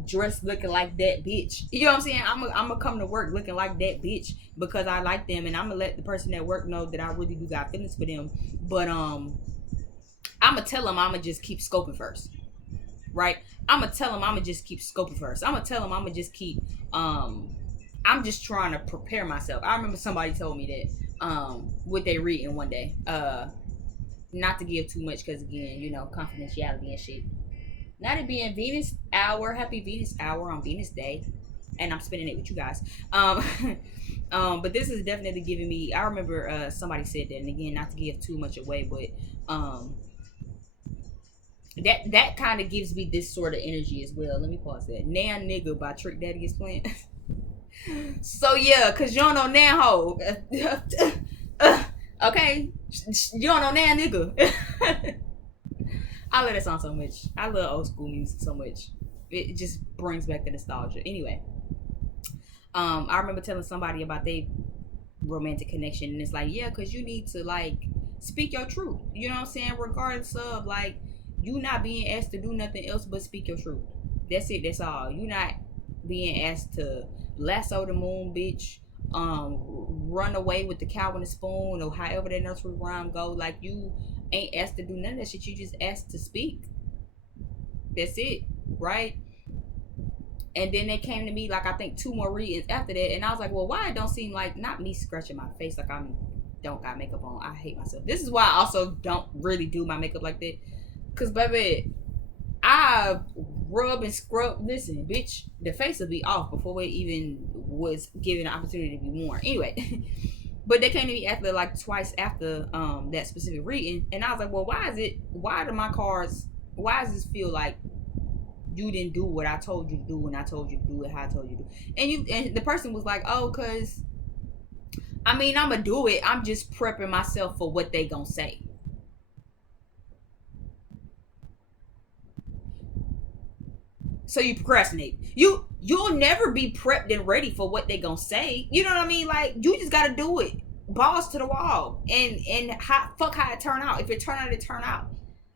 dressed looking like that bitch. You know what I'm saying? I'm gonna come to work looking like that bitch because I like them, and I'm gonna let the person at work know that I really do got feelings for them. But I'm gonna tell them I'm gonna just keep scoping first, right? I'm gonna tell them I'm gonna just keep scoping first. I'm gonna tell them I'm gonna just keep I'm just trying to prepare myself. I remember somebody told me that what they reading one day. Not to give too much because again, you know, confidentiality and shit. Not it being Venus hour, happy Venus hour on Venus Day, and I'm spending it with you guys. But this is definitely giving me. I remember somebody said that, and again, not to give too much away, but that kind of gives me this sort of energy as well. Let me pause that. Nan nigga by Trick Daddy is playing. So yeah, cause you don't know Nan ho. Okay, you don't know Nan nigga. I love that song so much. I love old school music so much. It just brings back the nostalgia. Anyway, I remember telling somebody about their romantic connection, and it's like, yeah, because you need to like speak your truth. You know what I'm saying? Regardless of like you not being asked to do nothing else but speak your truth. That's it. That's all. You not being asked to lasso the moon, bitch. Run away with the cow and the spoon, or however that nursery rhyme go. Like, you ain't asked to do none of that shit. You just asked to speak. That's it, right? And then they came to me like I think 2 more readings after that, and I was like, well, why it don't seem like, not me scratching my face like I'm don't got makeup on. I hate myself. This is why I also don't really do my makeup like that, cause baby, I rub and scrub. Listen, bitch, the face will be off before it even was given an opportunity to be worn. Anyway, but they came to me after like twice after that specific reading, and I was like, well, why do my cards? Why does this feel like you didn't do what I told you to do when I told you to do it how I told you to do? And the person was like, oh, cause I mean, I'm gonna do it. I'm just prepping myself for what they gonna say. So you procrastinate. You'll never be prepped and ready for what they gonna say. You know what I mean? Like, you just gotta do it. Balls to the wall. And fuck how it turn out. If it turn out, it turn out.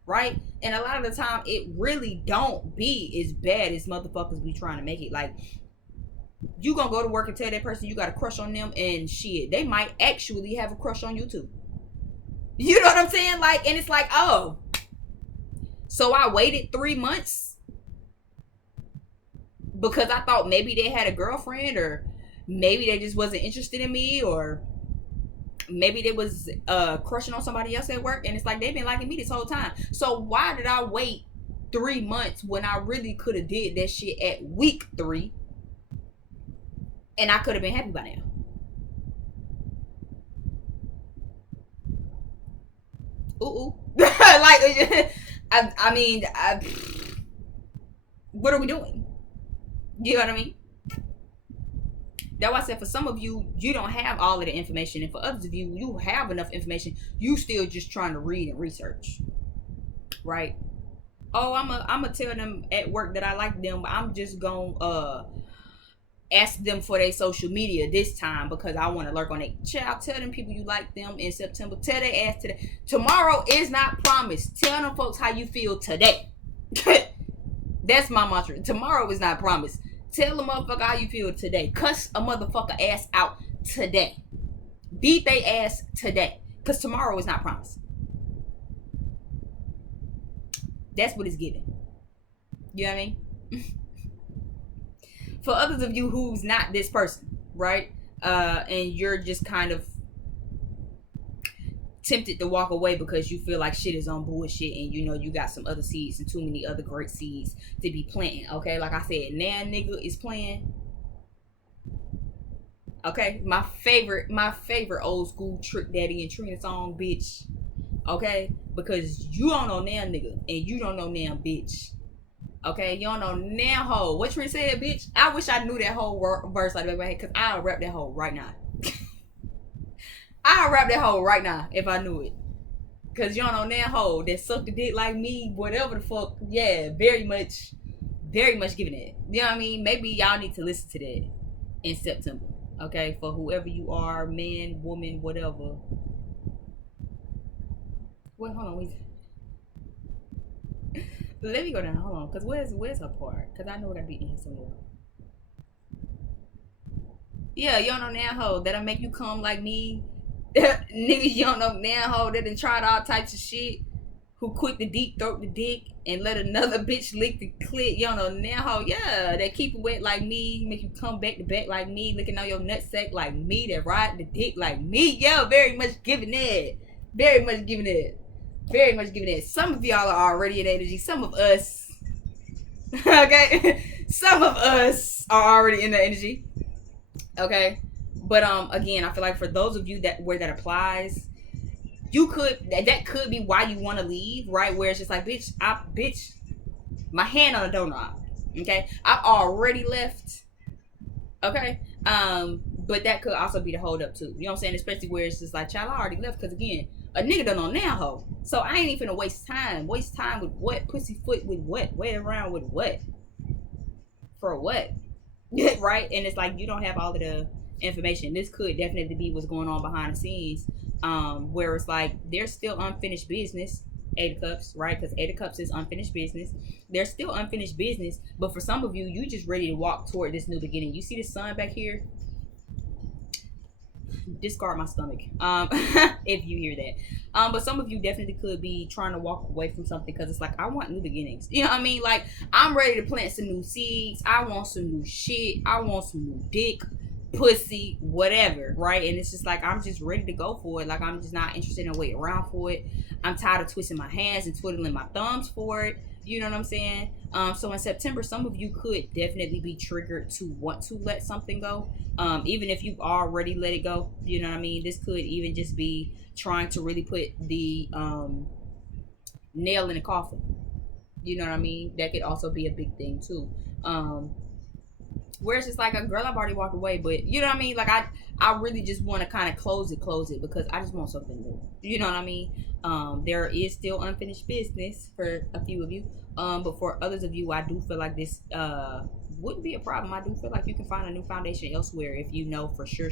Right? And a lot of the time it really don't be as bad as motherfuckers be trying to make it. Like, you gonna go to work and tell that person you got a crush on them, and shit, they might actually have a crush on you too. You know what I'm saying? Like, and it's like, oh, so I waited 3 months because I thought maybe they had a girlfriend, or maybe they just wasn't interested in me, or maybe they was crushing on somebody else at work, and it's like they've been liking me this whole time. So why did I wait 3 months when I really could have did that shit at week 3, and I could have been happy by now? ooh. Like, I mean, what are we doing? You know what I mean? That's why I said for some of you, you don't have all of the information, and for others of you, you have enough information. You still just trying to read and research, right? Oh, I'm a tell them at work that I like them, but I'm just gonna ask them for their social media this time because I want to lurk on it. Child, tell them people you like them in September. Tell their ass today. Tomorrow is not promised. Tell them folks how you feel today. That's my mantra. Tomorrow is not promised. Tell a motherfucker how you feel today. Cuss a motherfucker ass out today. Beat they ass today. Because tomorrow is not promised. That's what it's giving. You know what I mean? For others of you who's not this person, right? And you're just kind of tempted to walk away because you feel like shit is on bullshit and you know you got some other seeds and too many other great seeds to be planting. Okay, like I said, now nigga is playing. Okay, my favorite old school Trick Daddy and Trina song, bitch. Okay, because you don't know now nigga and you don't know now bitch. Okay, you don't know now hoe. What Trina said, bitch? I wish I knew that whole verse like that because I'll rap that hoe right now. I'll rap that hoe right now if I knew it. Cause you don't know that hoe that sucked a dick like me, whatever the fuck. Yeah, very much giving it. You know what I mean? Maybe y'all need to listen to that in September. Okay, for whoever you are, man, woman, whatever. Wait, hold on, wait. Let me go down. Hold on, cause where's her part? Cause I know I gotta be in here somewhere. Yeah, you don't know that hoe that'll make you come like me. Niggas you don't know now hoe that done tried all types of shit, who quick to deep throat the dick and let another bitch lick the clit. You don't know now hoe, yeah, that keep it wet like me, make you come back to back like me, licking on your nutsack like me, that ride the dick like me. Yeah, very much giving it. Very much giving it. Very much giving it. Some of y'all are already in energy. Some of us, okay, some of us are already in the energy. Okay. But again, I feel like for those of you that where that applies, you could that could be why you want to leave, right? Where it's just like, bitch, my hand on the doorknob. Okay, I've already left. Okay, but that could also be the hold up too. You know what I'm saying? Especially where it's just like, child, I already left because again, a nigga done on now hoe. So I ain't even gonna waste time. Waste time with what? Pussyfoot with what? Wait around with what? For what? Right? And it's like you don't have all of the information. This could definitely be what's going on behind the scenes, where it's like there's still unfinished business. Eight of Cups, right? Because Eight of Cups is unfinished business. There's still unfinished business, but for some of you, you just ready to walk toward this new beginning. You see the sun back here? Discard my stomach, if you hear that. But some of you definitely could be trying to walk away from something because it's like, I want new beginnings. You know what I mean? Like, I'm ready to plant some new seeds. I want some new shit. I want some new dick, pussy, whatever, right? And it's just like, I'm just ready to go for it. Like, I'm just not interested in waiting around for it. I'm tired of twisting my hands and twiddling my thumbs for it. You know what I'm saying? So in September, some of you could definitely be triggered to want to let something go. Even if you've already let it go, you know what I mean? This could even just be trying to really put the nail in the coffin. You know what I mean? That could also be a big thing too. Where it's just like, a girl, I've already walked away, but you know what I mean? Like, I really just want to kind of close it because I just want something new. You know what I mean? There is still unfinished business for a few of you. But for others of you, I do feel like this wouldn't be a problem. I do feel like you can find a new foundation elsewhere if you know for sure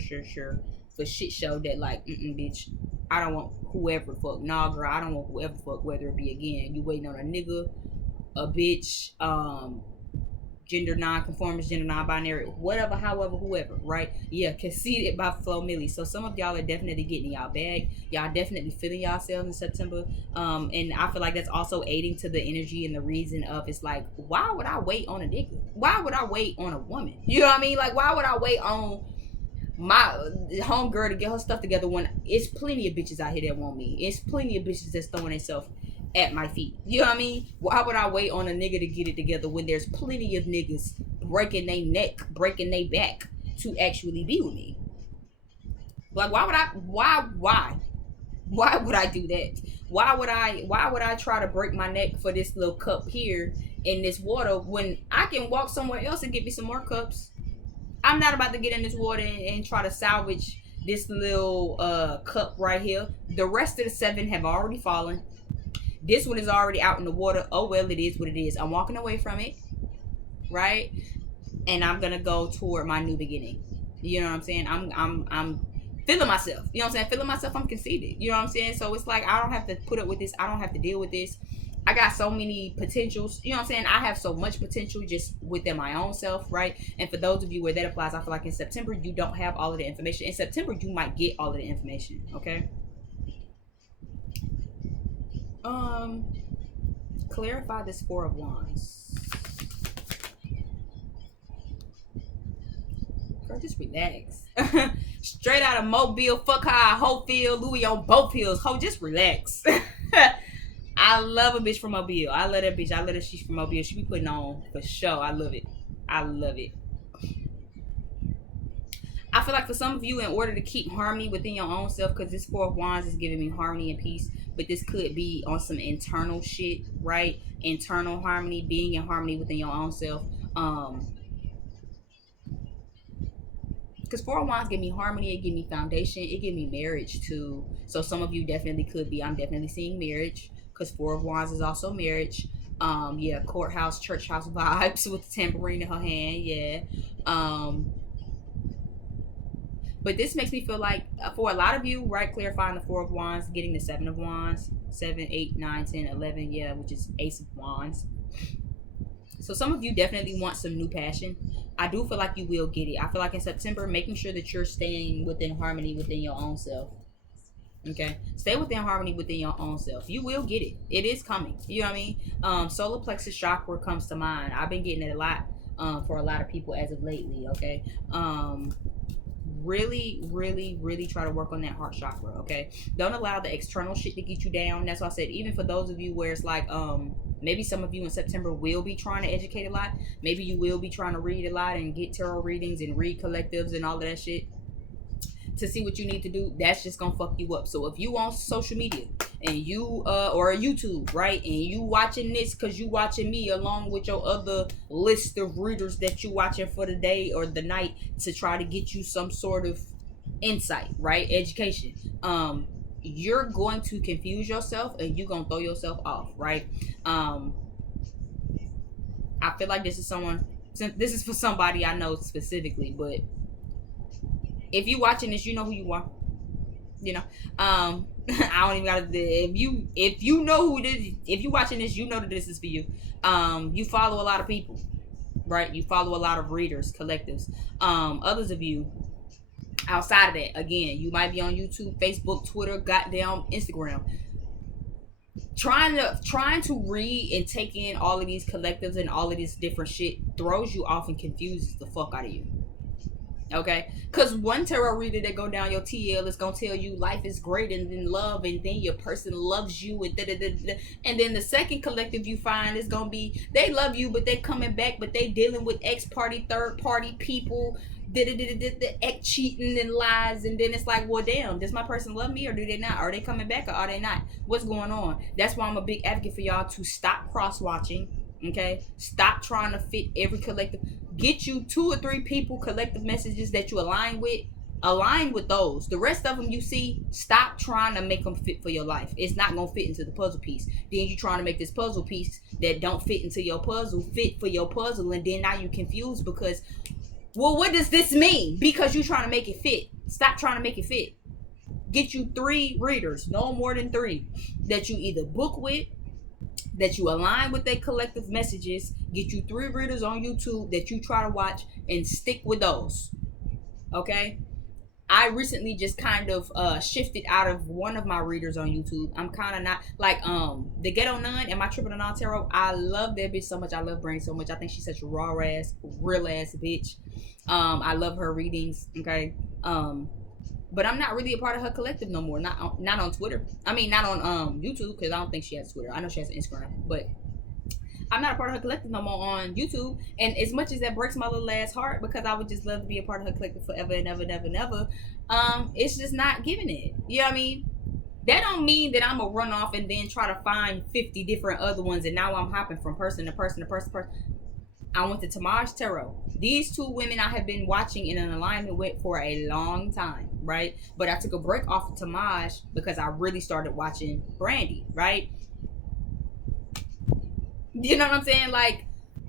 for shit show that like, bitch, I don't want whoever fuck. Nah, girl, I don't want whoever fuck, whether it be again, you waiting on a nigga, a bitch, gender non-conformist, gender non-binary, whatever, however, whoever, right? Yeah, conceited by Flo Millie. So some of y'all are definitely getting y'all bag. Y'all definitely feeling yourselves in September. And I feel like that's also aiding to the energy and the reason of, it's like, why would I wait on a nigga? Why would I wait on a woman? You know what I mean? Like, why would I wait on my homegirl to get her stuff together when it's plenty of bitches out here that want me? It's plenty of bitches that's throwing themselves at my feet. You know what I mean? Why would I wait on a nigga to get it together when there's plenty of niggas breaking their neck, breaking their back to actually be with me? Like, why would I do that? Why would I try to break my neck for this little cup here in this water when I can walk somewhere else and get me some more cups? I'm not about to get in this water and try to salvage this little cup right here. The rest of the 7 have already fallen. This one is already out in the water. Oh well, it is what it is. I'm walking away from it, right? And I'm gonna go toward my new beginning. You know what I'm saying? I'm feeling myself. You know what I'm saying? Feeling myself. I'm conceited. You know what I'm saying? So it's like I don't have to put up with this. I don't have to deal with this. I got so many potentials. You know what I'm saying? I have so much potential just within my own self, right? And for those of you where that applies, I feel like in September you don't have all of the information. In September you might get all of the information. Okay. Clarify this 4 of Wands. Girl, just relax. Straight out of Mobile, fuck how I hoe feel, Louis on both heels. Ho, just relax. I love a bitch from Mobile. I love that bitch. I love that she's from Mobile. She be putting on for sure. I love it. I love it. I feel like for some of you, in order to keep harmony within your own self, because this 4 of Wands is giving me harmony and peace, but this could be on some internal shit, right? Internal harmony, being in harmony within your own self. Because 4 of Wands give me harmony, it give me foundation, it give me marriage too. So some of you definitely could be, I'm definitely seeing marriage, because 4 of Wands is also marriage. Yeah, courthouse, church house vibes with the tambourine in her hand, yeah. But this makes me feel like, for a lot of you, right, clarifying the 4 of Wands, getting the 7 of Wands, 7, 8, 9, 10, 11, yeah, which is Ace of Wands. So some of you definitely want some new passion. I do feel like you will get it. I feel like in September, making sure that you're staying within harmony within your own self. Okay, stay within harmony within your own self. You will get it. It is coming. You know what I mean? Solar plexus chakra comes to mind. I've been getting it a lot for a lot of people as of lately. Okay, really try to work on that heart chakra. Okay, don't allow the external shit to get you down. That's why I said, even for those of you where it's like maybe some of you in September will be trying to educate a lot. Maybe you will be trying to read a lot and get tarot readings and read collectives and all of that shit to see what you need to do. That's just gonna fuck you up. So if you on social media and you or YouTube, right, and you watching this because you watching me along with your other list of readers that you watching for the day or the night to try to get you some sort of insight, right, education, you're going to confuse yourself and you're gonna throw yourself off, right? I feel like this is for somebody I know specifically, but if you watching this, you know who you are. You know, I don't even gotta. If you know who this, if you watching this, you know that this is for you. You follow a lot of people, right? You follow a lot of readers, collectives. Others of you outside of that, again, you might be on YouTube, Facebook, Twitter, goddamn Instagram. Trying to read and take in all of these collectives and all of this different shit throws you off and confuses the fuck out of you. Okay, because one tarot reader that go down your TL is gonna tell you life is greater than love, and then your person loves you, and and then the second collective you find is gonna be they love you, but they coming back, but they dealing with ex-party, third-party people, the cheating and lies, and then it's like, well, damn, does my person love me or do they not? Are they coming back or are they not? What's going on? That's why I'm a big advocate for y'all to stop cross-watching. Okay, stop trying to fit every collective. Get you 2 or 3 people collective messages that you align with those. The rest of them you see, stop trying to make them fit for your life. It's not gonna fit into the puzzle piece. Then you trying to make this puzzle piece that don't fit into your puzzle fit for your puzzle, and then now you confused because, well, what does this mean? Because you trying to make it fit. Stop trying to make it fit. Get you 3 readers, no more than 3, that you either book with, that you align with their collective messages. Get you 3 readers on YouTube that you try to watch and stick with those. Okay, I recently just kind of shifted out of one of my readers on YouTube. I'm kind of not like the Ghetto Nun and my Triple Non Tarot. I love that bitch so much. I love Brain so much. I think she's such a raw ass, real ass bitch. I love her readings. Okay, but I'm not really a part of her collective no more. Not on Twitter. I mean, not on YouTube, because I don't think she has Twitter. I know she has Instagram, but I'm not a part of her collective no more on YouTube. And as much as that breaks my little ass heart, because I would just love to be a part of her collective forever and ever and ever and ever, it's just not giving it. You know what I mean? That don't mean that I'm gonna run off and then try to find 50 different other ones, and now I'm hopping from person to person to person to person. I went to Tamaj Tarot. These two women I have been watching in an alignment with for a long time, right? But I took a break off of Tamaj because I really started watching Brandy, right? You know what I'm saying? Like,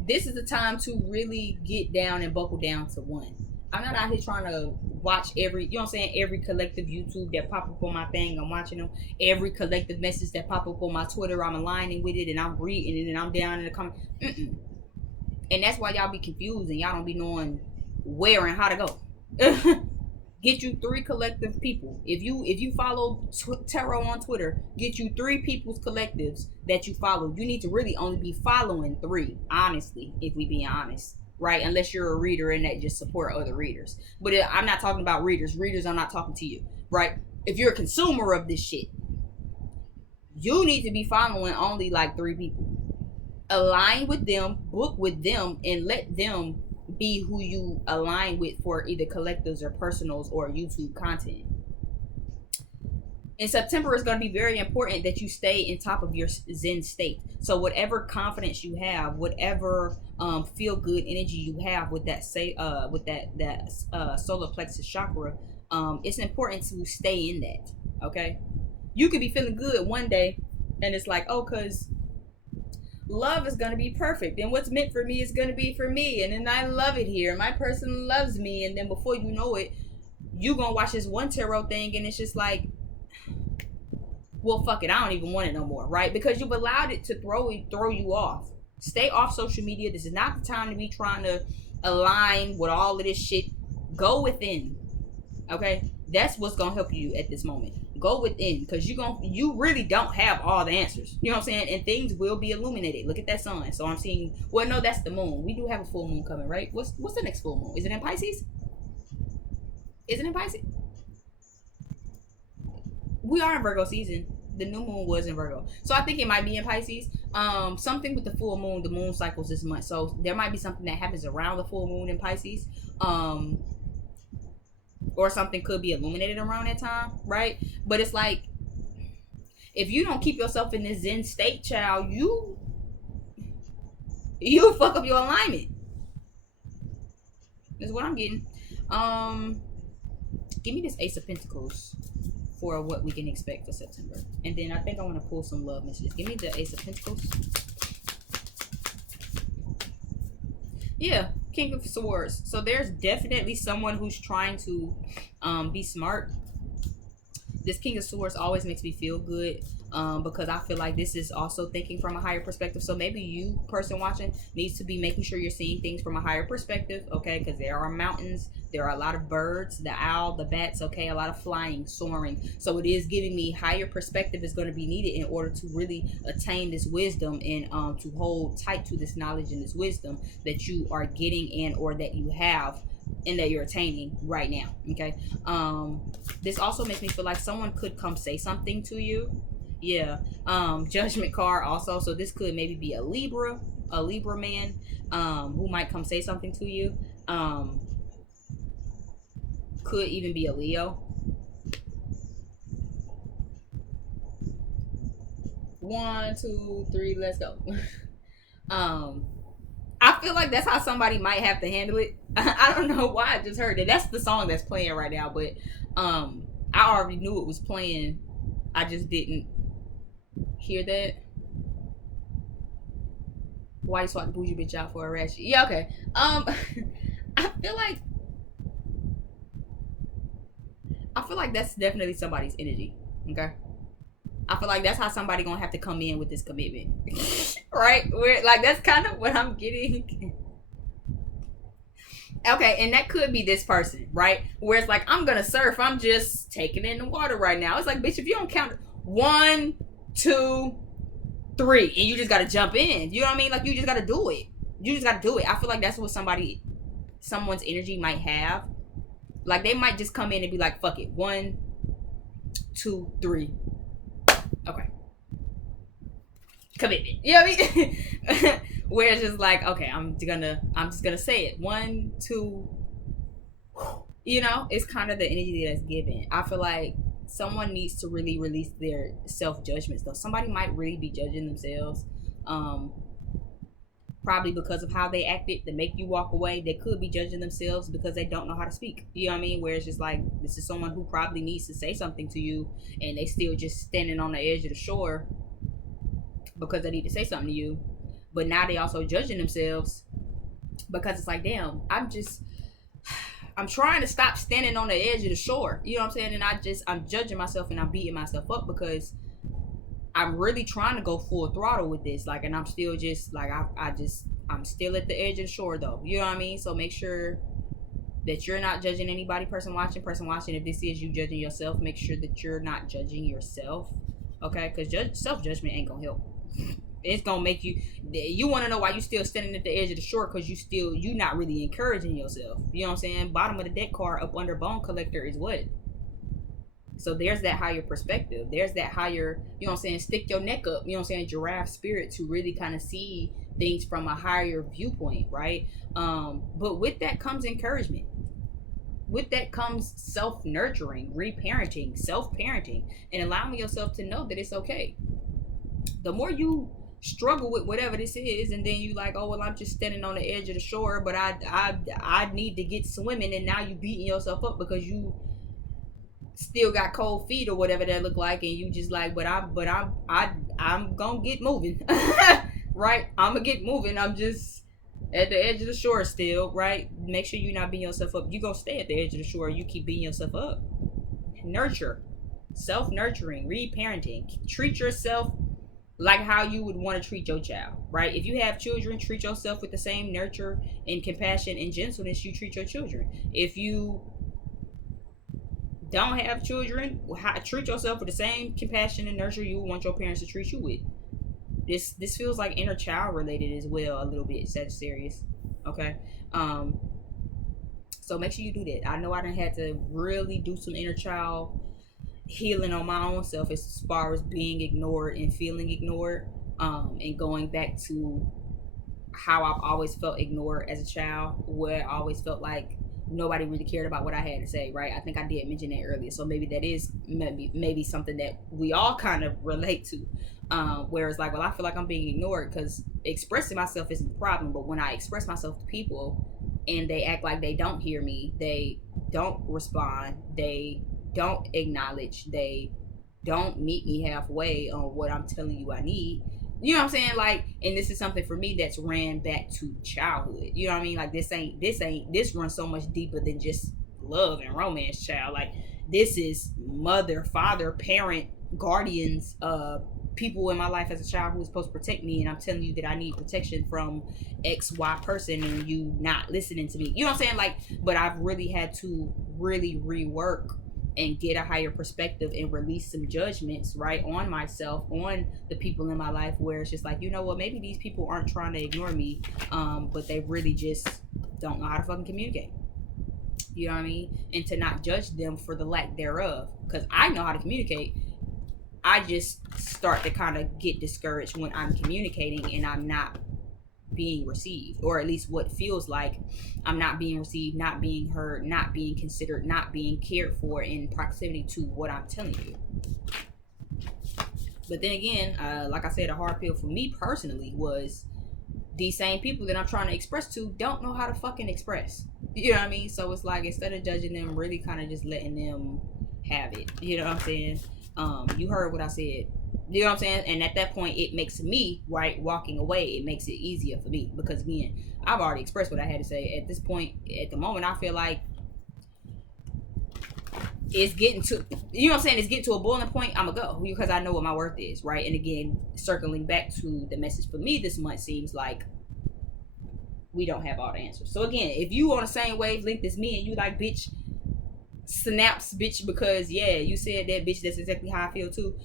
this is the time to really get down and buckle down to one. I'm not out here trying to watch every, you know what I'm saying, every collective YouTube that pop up on my thing. I'm watching them. Every collective message that pop up on my Twitter, I'm aligning with it and I'm reading it and I'm down in the comments. And that's why y'all be confused and y'all don't be knowing where and how to go. Get you 3 collective people. If you follow tarot on Twitter, get you 3 people's collectives that you follow. You need to really only be following 3, honestly, if we being honest, right? Unless you're a reader and that just support other readers. But I'm not talking about readers. Readers, I'm not talking to you, right? If you're a consumer of this shit, you need to be following only like 3 people. Align with them, book with them, and let them be who you align with for either collectives or personals or YouTube content. In September, it's going to be very important that you stay in top of your Zen state. So whatever confidence you have, whatever feel good energy you have with that solar plexus chakra, it's important to stay in that. Okay, you could be feeling good one day, and it's like, oh, cause love is going to be perfect, and what's meant for me is going to be for me, and then I love it here, my person loves me, and then before you know it, you gonna watch this one tarot thing and it's just like, well, fuck it, I don't even want it no more, right? Because you've allowed it to throw you off. Stay off social media. This is not the time to be trying to align with all of this shit. Go within. Okay, that's what's gonna help you at this moment. Go within, because you really don't have all the answers. You know what I'm saying? And things will be illuminated. Look at that sun. So I'm seeing, well, no, that's the moon. We do have a full moon coming, right? What's the next full moon? Is it in Pisces? Is it in Pisces? We are in Virgo season. The new moon was in Virgo, so I think it might be in Pisces. Something with the full moon. The moon cycles this month, so there might be something that happens around the full moon in Pisces. Or something could be illuminated around that time, right? But it's like, if you don't keep yourself in this Zen state, child, you fuck up your alignment. That's what I'm getting. Give me this Ace of Pentacles for what we can expect for September, and then I think I want to pull some love messages. Give me the Ace of Pentacles. Yeah, King of Swords. So there's definitely someone who's trying to be smart. This King of Swords always makes me feel good, because I feel like this is also thinking from a higher perspective. So maybe you, person watching, needs to be making sure you're seeing things from a higher perspective, okay? Because there are mountains, there are a lot of birds, the owl, the bats, okay? A lot of flying, soaring. So it is giving me higher perspective is going to be needed in order to really attain this wisdom and to hold tight to this knowledge and this wisdom that you are getting in, or that you have and that you're attaining right now, okay? This also makes me feel like someone could come say something to you. Yeah. Judgment card also. So this could maybe be a Libra man who might come say something to you. Could even be a Leo. 1, 2, 3, let's go. I feel like that's how somebody might have to handle it. I don't know why I just heard it. That's the song that's playing right now, but I already knew it was playing. I just didn't hear that. Why you swap the bougie bitch out for a ratchet? Yeah, okay. I feel like that's definitely somebody's energy. Okay. I feel like that's how somebody gonna have to come in with this commitment. Right? Where, like, that's kind of what I'm getting. Okay, and that could be this person, right? Where it's like, I'm gonna surf, I'm just taking in the water right now. It's like, bitch, if you don't count 1, 2, 3, and you just gotta jump in. You know what I mean? Like, you just gotta do it. You just gotta do it. I feel like that's what someone's energy might have. Like, they might just come in and be like, fuck it. 1, 2, 3. Okay. Commitment. You know what I mean? Where it's just like, okay, I'm just gonna say it. 1, 2. You know, it's kind of the energy that's given. I feel like someone needs to really release their self-judgments though. Somebody might really be judging themselves, probably because of how they acted to make you walk away. They could be judging themselves because they don't know how to speak. You know what I mean? Where it's just like, this is someone who probably needs to say something to you, and they still just standing on the edge of the shore because they need to say something to you. But now they also judging themselves because it's like, damn, I'm trying to stop standing on the edge of the shore. You know what I'm saying? And I'm judging myself and I'm beating myself up because I'm really trying to go full throttle with this. Like, and I'm still just like, I'm still at the edge of the shore though. You know what I mean? So make sure that you're not judging anybody, person watching. If this is you judging yourself, make sure that you're not judging yourself. Okay? Because self-judgment ain't gonna help. It's gonna make you want to know why you still standing at the edge of the shore, because you not really encouraging yourself. You know what I'm saying? Bottom of the deck card up under bone collector is what? So there's that higher perspective. There's that higher, you know what I'm saying, stick your neck up, you know what I'm saying, giraffe spirit, to really kind of see things from a higher viewpoint, right? But with that comes encouragement. With that comes self-nurturing, reparenting, self-parenting, and allowing yourself to know that it's okay. The more you struggle with whatever this is, and then you like, oh well, I'm just standing on the edge of the shore, but I need to get swimming, and now you beating yourself up because you still got cold feet or whatever that look like, and you just like, I'm gonna get moving. Right? I'm gonna get moving. I'm just at the edge of the shore still, right? Make sure you're not beating yourself up. You gonna stay at the edge of the shore, you keep beating yourself up. Nurture, self-nurturing, reparenting. Treat yourself like how you would want to treat your child, right? If you have children, treat yourself with the same nurture and compassion and gentleness you treat your children. If you don't have children, treat yourself with the same compassion and nurture you would want your parents to treat you with. This feels like inner child related as well, a little bit, Sagittarius. Okay. So make sure you do that. I know I done had to really do some inner child healing on my own self as far as being ignored and feeling ignored, and going back to how I've always felt ignored as a child, where I always felt like nobody really cared about what I had to say, right? I think I did mention that earlier, so maybe that is maybe something that we all kind of relate to, where it's like, well, I feel like I'm being ignored because expressing myself isn't the problem, but when I express myself to people and they act like they don't hear me, they don't respond, they don't acknowledge, they don't meet me halfway on what I'm telling you I need. You know what I'm saying? Like, and this is something for me that's ran back to childhood. You know what I mean? Like, this runs so much deeper than just love and romance, child. Like, this is mother, father, parent, guardians, people in my life as a child who was supposed to protect me, and I'm telling you that I need protection from XY person, and you not listening to me. You know what I'm saying? Like, but I've really had to really rework and get a higher perspective and release some judgments, right, on myself, on the people in my life, where it's just like, you know what, maybe these people aren't trying to ignore me, but they really just don't know how to fucking communicate. You know what I mean? And to not judge them for the lack thereof, because I know how to communicate. I just start to kind of get discouraged when I'm communicating and I'm not being received, or at least what feels like I'm not being received, not being heard, not being considered, not being cared for in proximity to what I'm telling you. But then again, like I said, a hard pill for me personally was these same people that I'm trying to express to don't know how to fucking express. You know what I mean? So it's like, instead of judging them, really kind of just letting them have it. You know what I'm saying? You heard what I said. You know what I'm saying? And at that point, it makes me, right, walking away, it makes it easier for me. Because again, I've already expressed what I had to say. At this point, at the moment, I feel like it's getting to, you know what I'm saying, it's getting to a boiling point, I'm gonna go. Because I know what my worth is, right? And again, circling back to the message for me this month, seems like we don't have all the answers. So again, if you on the same wavelength as me and you like, bitch, snaps, bitch, because yeah, you said that, bitch, that's exactly how I feel too,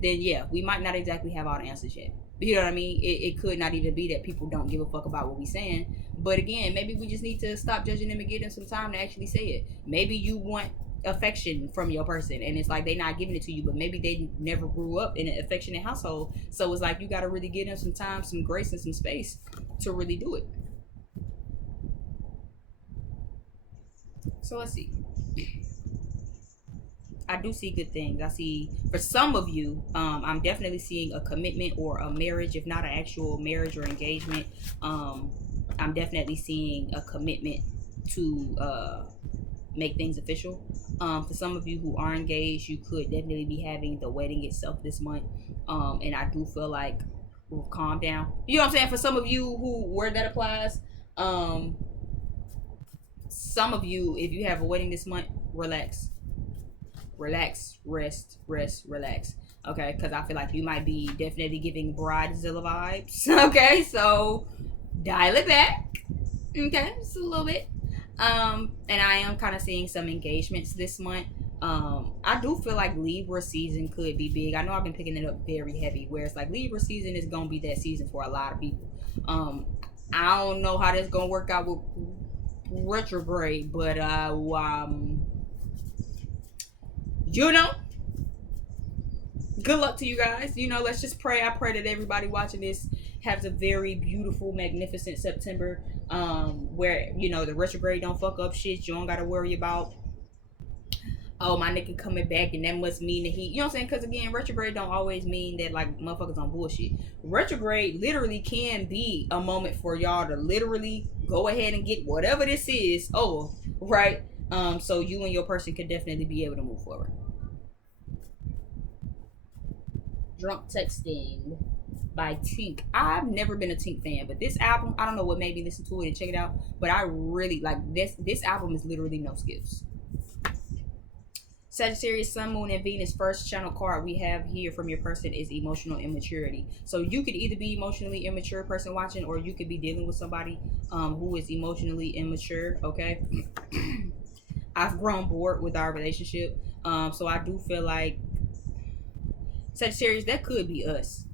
then yeah, we might not exactly have all the answers yet. You know what I mean? It could not even be that people don't give a fuck about what we saying. But again, maybe we just need to stop judging them and give them some time to actually say it. Maybe you want affection from your person and it's like they not giving it to you, but maybe they never grew up in an affectionate household. So it's like, you got to really give them some time, some grace, and some space to really do it. So let's see. I do see good things. I see, for some of you, I'm definitely seeing a commitment or a marriage, if not an actual marriage or engagement. I'm definitely seeing a commitment to make things official. For some of you who are engaged, you could definitely be having the wedding itself this month. And I do feel like, we'll calm down. You know what I'm saying? For some of you who where that applies, some of you, if you have a wedding this month, relax, rest, relax. Okay, because I feel like you might be definitely giving bridezilla vibes. Okay, so dial it back. Okay, just a little bit. And I am kind of seeing some engagements this month. I do feel like Libra season could be big. I know I've been picking it up very heavy, where it's like Libra season is gonna be that season for a lot of people. I don't know how that's gonna work out with retrograde, but you know, good luck to you guys. You know, let's just pray. I pray that everybody watching this has a very beautiful, magnificent September, where, you know, the retrograde don't fuck up shit. You don't gotta worry about, oh, my nigga coming back and that must mean that he, you know what I'm saying? Because again, retrograde don't always mean that like motherfuckers on bullshit. Retrograde literally can be a moment for y'all to literally go ahead and get whatever this is over, right? So you and your person could definitely be able to move forward. Drunk Texting by Tink. I've never been a Tink fan, but this album, I don't know what made me listen to it and check it out, but I really like this album is literally no skips. Sagittarius, Sun, Moon, and Venus. First channel card we have here from your person is emotional immaturity. So you could either be emotionally immature person watching, or you could be dealing with somebody who is emotionally immature. Okay. I've grown bored with our relationship. So I do feel like, Sagittarius, that could be us.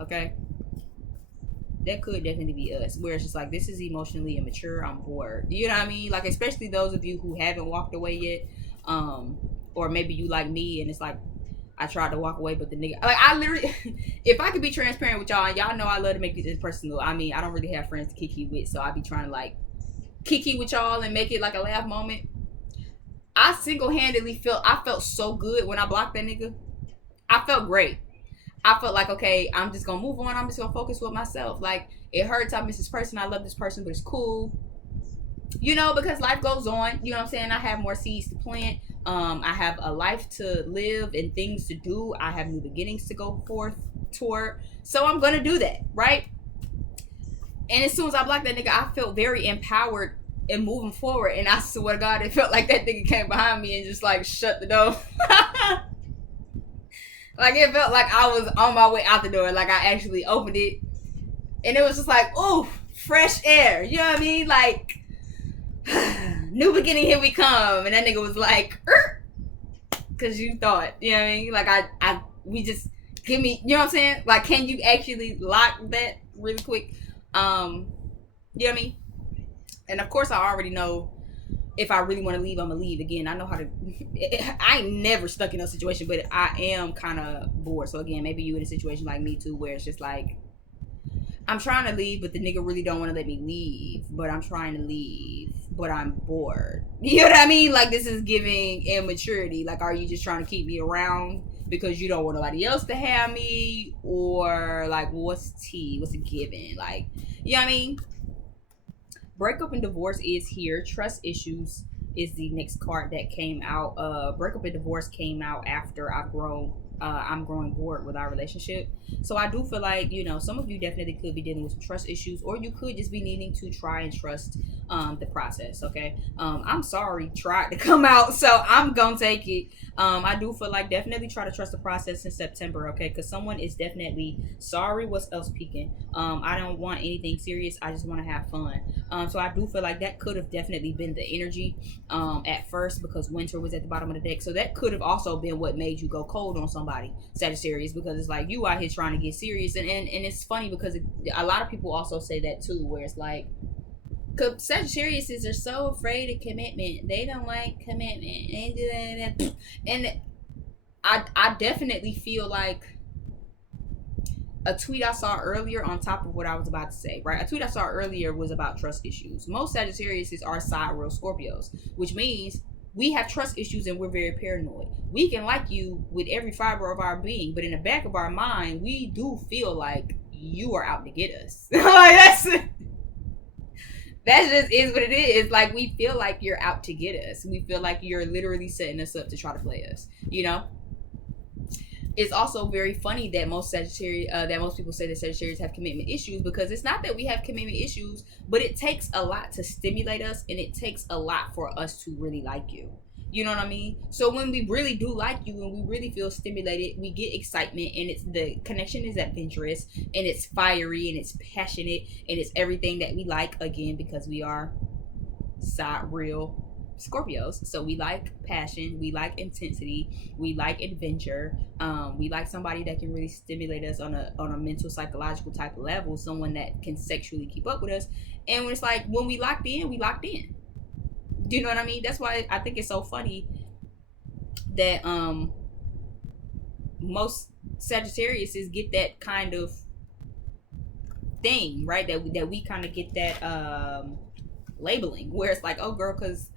Okay. That could definitely be us, where it's just like, this is emotionally immature. I'm bored. You know what I mean? Like, especially those of you who haven't walked away yet. Or maybe you like me and it's like, I tried to walk away, but the nigga, like, I literally, if I could be transparent with y'all, and y'all know I love to make it personal. I mean, I don't really have friends to kiki with, so I be trying to like kiki with y'all and make it like a laugh moment. I single-handedly I felt so good when I blocked that nigga. I felt great. I felt like, okay, I'm just gonna move on. I'm just gonna focus with myself. Like, it hurts. I miss this person. I love this person, but it's cool. You know, because life goes on. You know what I'm saying? I have more seeds to plant. I have a life to live and things to do. I have new beginnings to go forth toward. So I'm gonna do that, right? And as soon as I blocked that nigga, I felt very empowered and moving forward. And I swear to God, it felt like that nigga came behind me and just like shut the door. Like, it felt like I was on my way out the door. Like, I actually opened it. And it was just like, ooh, fresh air. You know what I mean? Like, new beginning, here we come. And that nigga was like, because you thought, you know what I mean? Like, we just, give me, you know what I'm saying? Like, can you actually lock that really quick? You know what I mean? And of course, I already know if I really want to leave, I'm gonna leave. Again, I know how to, I ain't never stuck in a situation, but I am kind of bored. So again, maybe you in a situation like me too, where it's just like, I'm trying to leave, but the nigga really don't want to let me leave. But I'm trying to leave, but I'm bored. You know what I mean? Like, this is giving immaturity. Like, are you just trying to keep me around because you don't want nobody else to have me? Or, like, what's tea? What's it giving? Like, you know what I mean? Breakup and divorce is here. Trust issues is the next card that came out. Breakup and divorce came out after I'm growing bored with our relationship. So I do feel like, you know, some of you definitely could be dealing with some trust issues, or you could just be needing to try and trust the process. Okay. I'm sorry, tried to come out, so I'm gonna take it. I do feel like definitely try to trust the process in September. Okay, because someone is definitely sorry. What's else peaking? I don't want anything serious. I just want to have fun. So I do feel like that could have definitely been the energy at first, because winter was at the bottom of the deck. So that could have also been what made you go cold on somebody, Sagittarius, because it's like you out here trying to get serious. And it's funny because a lot of people also say that too, where it's like, Sagittariuses are so afraid of commitment. They don't like commitment. And I definitely feel like a tweet I saw earlier on top of what I was about to say, right? A tweet I saw earlier was about trust issues. Most Sagittariuses are sidereal Scorpios, which means we have trust issues and we're very paranoid. We can like you with every fiber of our being, but in the back of our mind, we do feel like you are out to get us. Like that just is what it is. Like, we feel like you're out to get us. We feel like you're literally setting us up to try to play us. You know. It's also very funny that most people say that Sagittarius have commitment issues, because it's not that we have commitment issues, but it takes a lot to stimulate us, and it takes a lot for us to really like you. You know what I mean? So when we really do like you and we really feel stimulated, we get excitement, and the connection is adventurous, and it's fiery, and it's passionate, and it's everything that we like, again, because we are real Scorpios. So we like passion, we like intensity, we like adventure, we like somebody that can really stimulate us on a mental, psychological type of level, someone that can sexually keep up with us. And when it's like, when we locked in, we locked in. Do you know what I mean? That's why I think it's so funny that most Sagittariuses get that kind of thing, right? That we kind of get that labeling, where it's like, oh girl, because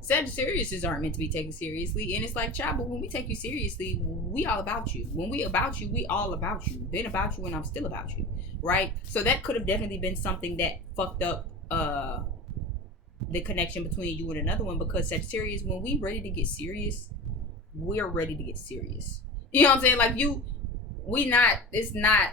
Sagittariuses aren't meant to be taken seriously. And it's like, child, but when we take you seriously, we all about you. When we about you, we all about you. Been about you, and I'm still about you, right? So that could have definitely been something that fucked up the connection between you and another one, because Sagittarius, when we ready to get serious, we're ready to get serious. You know what I'm saying? Like, it's not,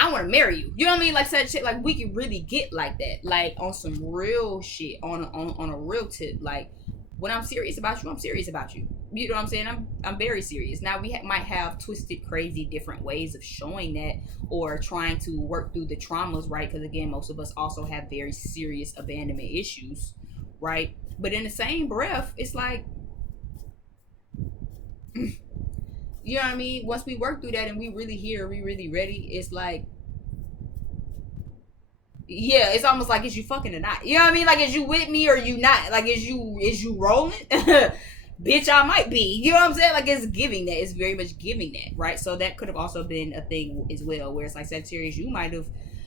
I want to marry you. You know what I mean? Like, such shit. Like, we can really get like that. Like, on some real shit. On a real tip. Like, when I'm serious about you, I'm serious about you. You know what I'm saying? I'm very serious. Now, we might have twisted, crazy, different ways of showing that, or trying to work through the traumas, right? Because, again, most of us also have very serious abandonment issues, right? But in the same breath, it's like, you know what I mean? Once we work through that and we really here, we really ready, it's like, yeah, it's almost like, is you fucking or not? You know what I mean? Like, is you with me or you not? Like, is you rolling? Bitch, I might be. You know what I'm saying? Like, it's giving that. It's very much giving that, right? So that could have also been a thing as well, where it's like, Sagittarius, you might have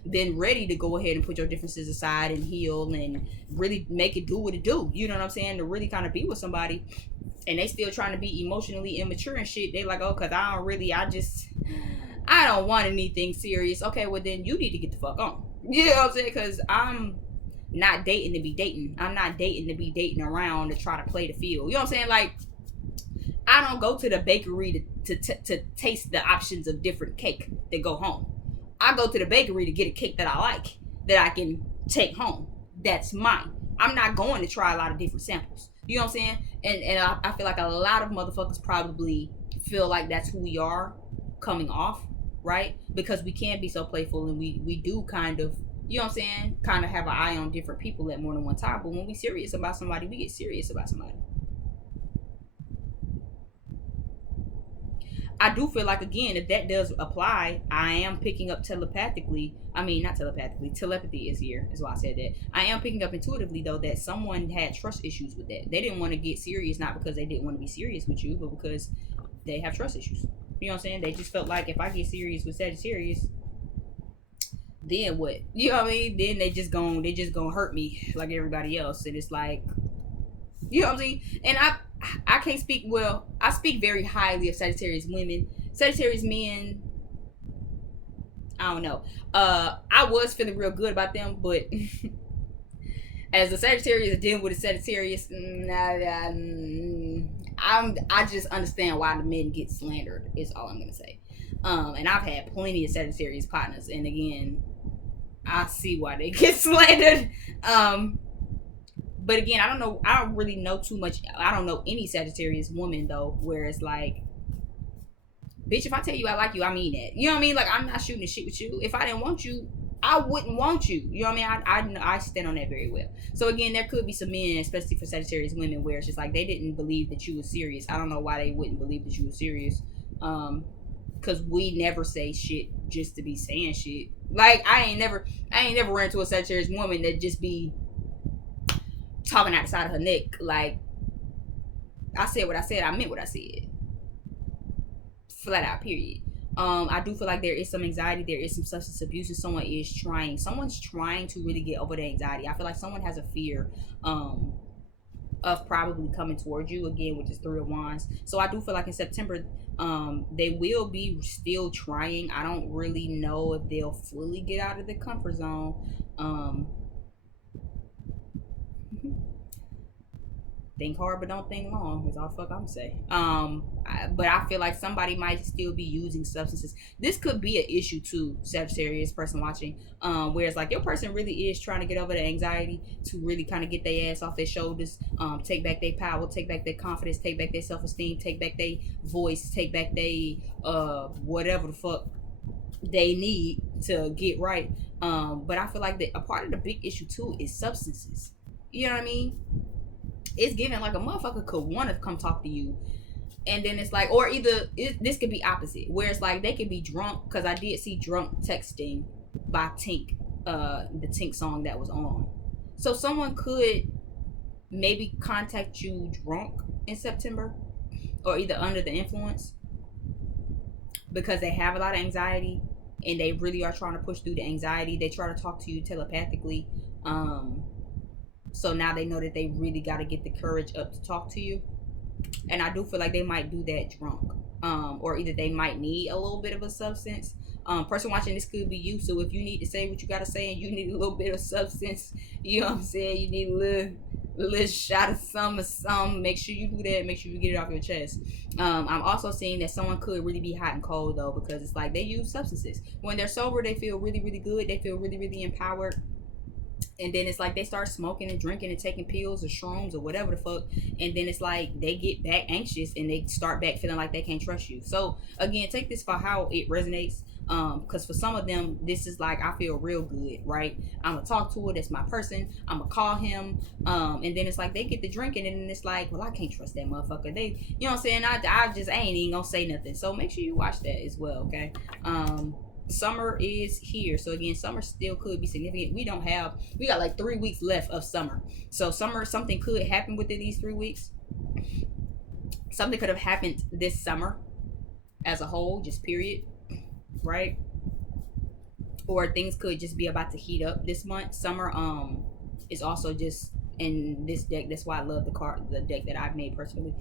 been ready to go ahead and put your differences aside and heal and really make it do what it do. You know what I'm saying? To really kind of be with somebody, and they still trying to be emotionally immature and shit. They like, oh, cause I don't want anything serious. Okay, well then you need to get the fuck on. You know what I'm saying? Cause I'm not dating to be dating. I'm not dating to be dating around to try to play the field. You know what I'm saying? Like, I don't go to the bakery to taste the options of different cake that go home. I go to the bakery to get a cake that I like, that I can take home. That's mine. I'm not going to try a lot of different samples. You know what I'm saying? And I feel like a lot of motherfuckers probably feel like that's who we are coming off, right? Because we can be so playful, and we do kind of, you know what I'm saying, kind of have an eye on different people at more than one time. But when we serious about somebody, we get serious about somebody. I do feel like, again, if that does apply, I am picking up telepathically. I mean, not telepathically. Telepathy is here, is why I said that. I am picking up intuitively, though, that someone had trust issues with that. They didn't want to get serious, not because they didn't want to be serious with you, but because they have trust issues. You know what I'm saying? They just felt like, if I get serious with Sagittarius, then what? You know what I mean? Then they just gonna hurt me like everybody else. And it's like, you know what I'm saying? And I can't speak, well, I speak very highly of Sagittarius women. Sagittarius men, I don't know. I was feeling real good about them, but as a Sagittarius dealing with a Sagittarius, I just understand why the men get slandered, is all I'm gonna say. And I've had plenty of Sagittarius partners, and again, I see why they get slandered. But again, I don't really know too much. I don't know any Sagittarius woman, though, where it's like, bitch, if I tell you I like you, I mean that. You know what I mean? Like, I'm not shooting the shit with you. If I didn't want you, I wouldn't want you. You know what I mean? I stand on that very well. So again, there could be some men, especially for Sagittarius women, where it's just like, they didn't believe that you were serious. I don't know why they wouldn't believe that you were serious. Because we never say shit just to be saying shit. Like, I ain't never ran into a Sagittarius woman that just be talking out the side of her neck. Like, I said what I said, I meant what I said, flat out, period. I do feel like there is some anxiety, there is some substance abuse, and someone's trying to really get over the anxiety. I feel like someone has a fear of probably coming towards you again, which is Three of Wands. So I do feel like in September, they will be still trying. I don't really know if they'll fully get out of the comfort zone. Think hard but don't think long is all the fuck I'm saying. But I feel like somebody might still be using substances. This could be an issue too, Sagittarius person watching. Where it's like your person really is trying to get over the anxiety to really kind of get their ass off their shoulders, take back their power, take back their confidence, take back their self-esteem, take back their voice, take back their whatever the fuck they need to get right. But I feel like that a part of the big issue too is substances. You know what I mean? It's giving like a motherfucker could want to come talk to you, and then it's like, or either this could be opposite, where it's like they could be drunk, because I did see drunk texting by Tink, the Tink song that was on. So someone could maybe contact you drunk in September, or either under the influence, because they have a lot of anxiety and they really are trying to push through the anxiety. They try to talk to you telepathically. So now they know that they really got to get the courage up to talk to you. And I do feel like they might do that drunk. Or either they might need a little bit of a substance. Person watching this could be you. So if you need to say what you got to say and you need a little bit of substance, you know what I'm saying? You need a little shot of some, make sure you do that. Make sure you get it off your chest. I'm also seeing that someone could really be hot and cold though, because it's like they use substances. When they're sober, they feel really, really good. They feel really, really empowered. And then it's like they start smoking and drinking and taking pills or shrooms or whatever the fuck, and then it's like they get back anxious and they start back feeling like they can't trust you. So again, take this for how it resonates, because for some of them this is like, I feel real good, right? I'm gonna talk to her, that's my person, I'm gonna call him, and then it's like they get the drinking and then it's like, well, I can't trust that motherfucker. They, you know what I'm saying, I just ain't even gonna say nothing. So make sure you watch that as well, okay? Summer is here. So again, summer still could be significant. We got like 3 weeks left of summer. So summer, something could happen within these 3 weeks. Something could have happened this summer as a whole, just period, right? Or things could just be about to heat up this month. Summer is also just in this deck. That's why I love the deck that I've made personally.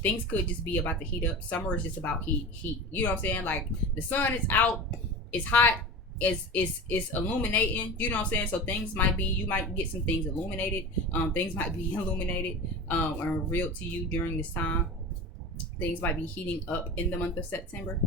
Things could just be about to heat up. Summer is just about heat. You know what I'm saying? Like the sun is out, it's hot, it's illuminating. You know what I'm saying? So things might be, you might get some things illuminated. Things might be illuminated or revealed to you during this time. Things might be heating up in the month of September.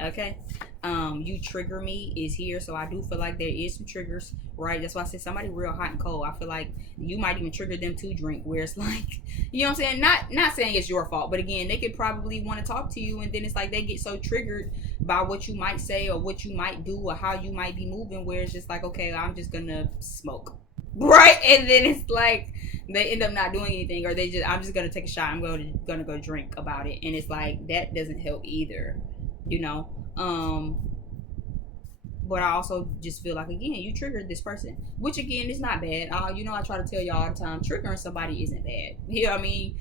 Okay. You trigger me is here. So I do feel like there is some triggers, right? That's why I said somebody real hot and cold. I feel like you might even trigger them to drink, where it's like, you know what I'm saying? Not saying it's your fault, but again, they could probably want to talk to you, and then it's like they get so triggered by what you might say or what you might do or how you might be moving, where it's just like, okay, I'm just gonna smoke, right? And then it's like they end up not doing anything, or I'm just gonna take a shot, I'm gonna go drink about it, and it's like that doesn't help either, you know. But I also just feel like, again, you triggered this person, which again is not bad. You know, I try to tell y'all all the time, triggering somebody isn't bad. You know what I mean?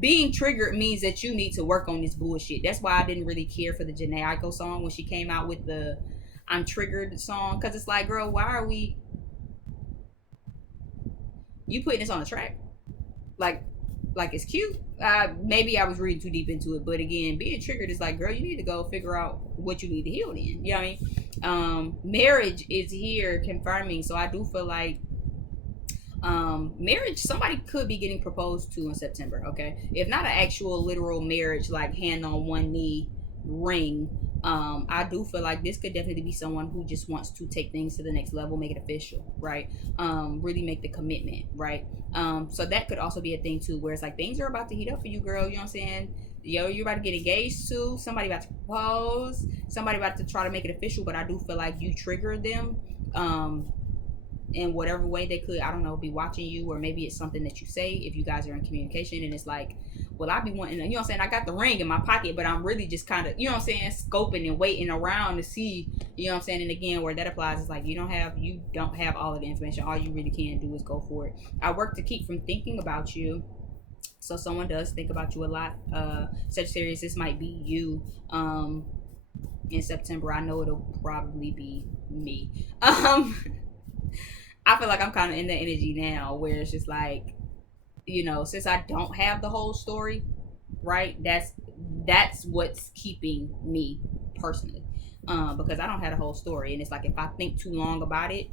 Being triggered means that you need to work on this bullshit. That's why I didn't really care for the Janae Aiko song when she came out with the I'm Triggered song, because it's like, girl, why are you putting this on a track? Like it's cute. Maybe I was reading too deep into it, but again, being triggered is like, girl, you need to go figure out what you need to heal in. You know what I mean? Marriage is here, confirming. So I do feel like marriage, somebody could be getting proposed to in September. Okay, if not an actual literal marriage, like hand on one knee ring, I do feel like this could definitely be someone who just wants to take things to the next level, make it official, right? Really make the commitment, right? So that could also be a thing too, where it's like things are about to heat up for you, girl. You know what I'm saying? Yo, you're about to get engaged to somebody, about to propose, somebody about to try to make it official. But I do feel like you triggered them in whatever way they could, I don't know, be watching you, or maybe it's something that you say if you guys are in communication, and it's like, well, I be wanting, you know what I'm saying, I got the ring in my pocket, but I'm really just kind of, you know what I'm saying, scoping and waiting around to see, you know what I'm saying. And again, where that applies is like, you don't have all of the information. All you really can do is go for it. I work to keep from thinking about you. So someone does think about you a lot. Sagittarius, this might be you. In September, I know it'll probably be me. I feel like I'm kind of in the energy now where it's just like, you know, since I don't have the whole story, right? That's what's keeping me personally, because I don't have the whole story, and it's like if I think too long about it,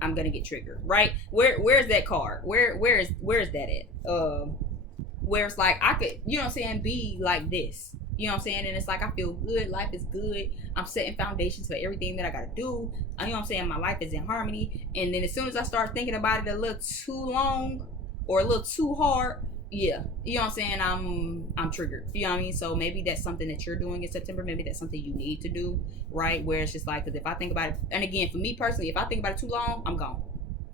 I'm gonna get triggered, right? Where's that card? Where's that at? Where it's like I could, you know what I'm saying, be like this. You know what I'm saying? And it's like I feel good, life is good. I'm setting foundations for everything that I gotta do. You know what I'm saying? My life is in harmony. And then as soon as I start thinking about it a little too long or a little too hard, yeah, you know what I'm saying, I'm triggered. You know what I mean? So maybe that's something that you're doing in September. Maybe that's something you need to do, right? Where it's just like, because if I think about it, and again, for me personally, if I think about it too long, I'm gone.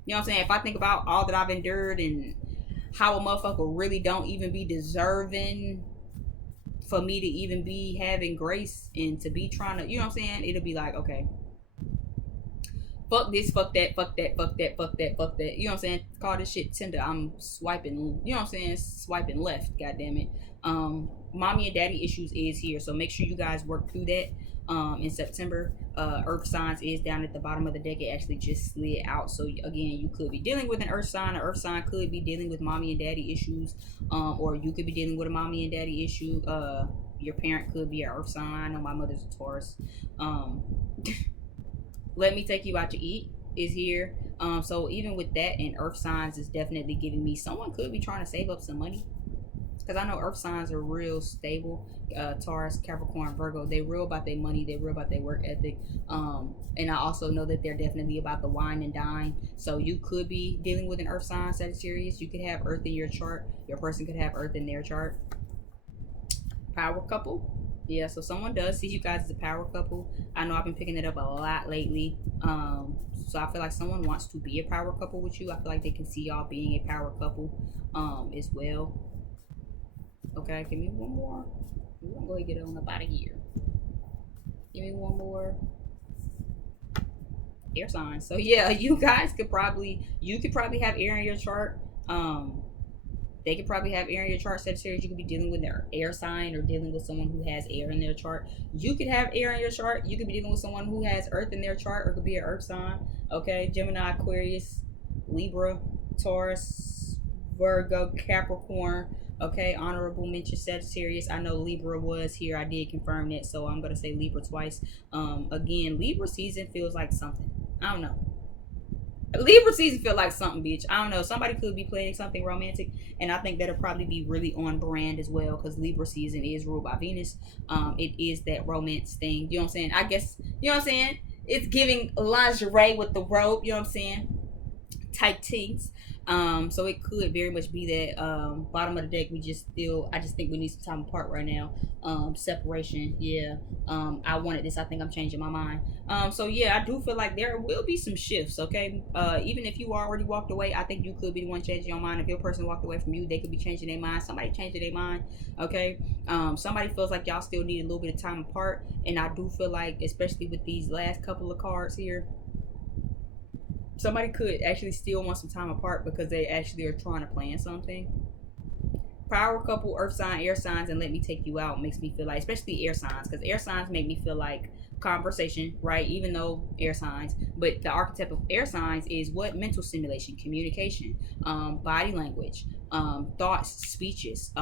You know what I'm saying? If I think about all that I've endured and how a motherfucker really don't even be deserving for me to even be having grace and to be trying to, you know what I'm saying, it'll be like, okay, fuck this, fuck that, fuck that, fuck that, fuck that, fuck that. You know what I'm saying? Call this shit Tinder. I'm swiping, you know what I'm saying? Swiping left, goddamn it. Mommy and daddy issues is here. So make sure you guys work through that. In September, earth signs is down at the bottom of the deck. It actually just slid out. So again, you could be dealing with an earth sign. An earth sign could be dealing with mommy and daddy issues. Or you could be dealing with a mommy and daddy issue. Your parent could be an earth sign. I know my mother's a Taurus. Let me take you out to eat is here. So even with that, and earth signs is definitely giving me someone could be trying to save up some money, because I know earth signs are real stable. Taurus, Capricorn, Virgo, they real about their money, they real about their work ethic. And I also know that they're definitely about the wine and dine. So you could be dealing with an earth sign, Sagittarius. You could have earth in your chart. Your person could have earth in their chart. Power couple. Yeah, so someone does see you guys as a power couple. I know I've been picking it up a lot lately. So I feel like someone wants to be a power couple with you. I feel like they can see y'all being a power couple as well. Okay, give me one more. We're gonna go ahead and get on up out of here. Give me one more. Air signs. So yeah, you guys could probably have air in your chart. They could probably have air in your chart, Sagittarius. You could be dealing with their air sign or dealing with someone who has air in their chart. You could have air in your chart. You could be dealing with someone who has earth in their chart, or it could be an earth sign. Okay, Gemini, Aquarius, Libra, Taurus, Virgo, Capricorn. Okay, honorable mention Sagittarius. I know Libra was here. I did confirm that, so I'm gonna say Libra twice. Again, Libra season feels like something. I don't know. Libra season feel like something, bitch. I don't know. Somebody could be planning something romantic, and I think that'll probably be really on brand as well, because Libra season is ruled by Venus. It is that romance thing. You know what I'm saying? I guess, you know what I'm saying? It's giving lingerie with the robe. You know what I'm saying? Type things. So it could very much be that bottom of the deck. I just think we need some time apart right now. Separation. Yeah. I wanted this. I think I'm changing my mind. So yeah, I do feel like there will be some shifts. Okay. Even if you already walked away, I think you could be the one changing your mind. If your person walked away from you, they could be changing their mind. Somebody changing their mind. Okay. Somebody feels like y'all still need a little bit of time apart, and I do feel like, especially with these last couple of cards here, somebody could actually still want some time apart because they actually are trying to plan something. Power couple, earth sign, air signs, and let me take you out makes me feel like, especially air signs, because air signs make me feel like conversation, right? Even though air signs, but the archetype of air signs is what? Mental stimulation, communication, body language, thoughts, speeches,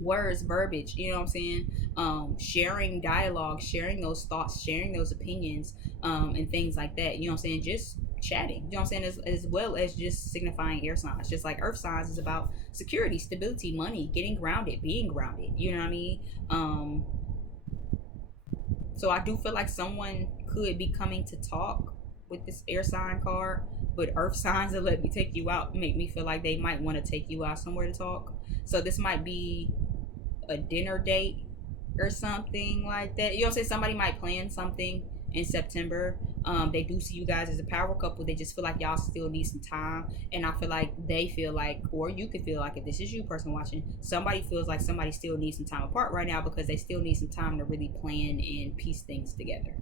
words, verbiage, you know what I'm saying? Sharing dialogue, sharing those thoughts, sharing those opinions, and things like that, you know what I'm saying? Just chatting, you know what I'm saying? As well as just signifying air signs. Just like earth signs is about security, stability, money, getting grounded, being grounded, you know what I mean? So I do feel like someone could be coming to talk with this air sign card, but earth signs that let me take you out make me feel like they might want to take you out somewhere to talk. So this might be a dinner date or something like that. You know what I'm saying? Somebody might plan something in September. They do see you guys as a power couple. They just feel like y'all still need some time. And I feel like they feel like, or you could feel like, if this is you person watching, somebody feels like somebody still needs some time apart right now because they still need some time to really plan and piece things together.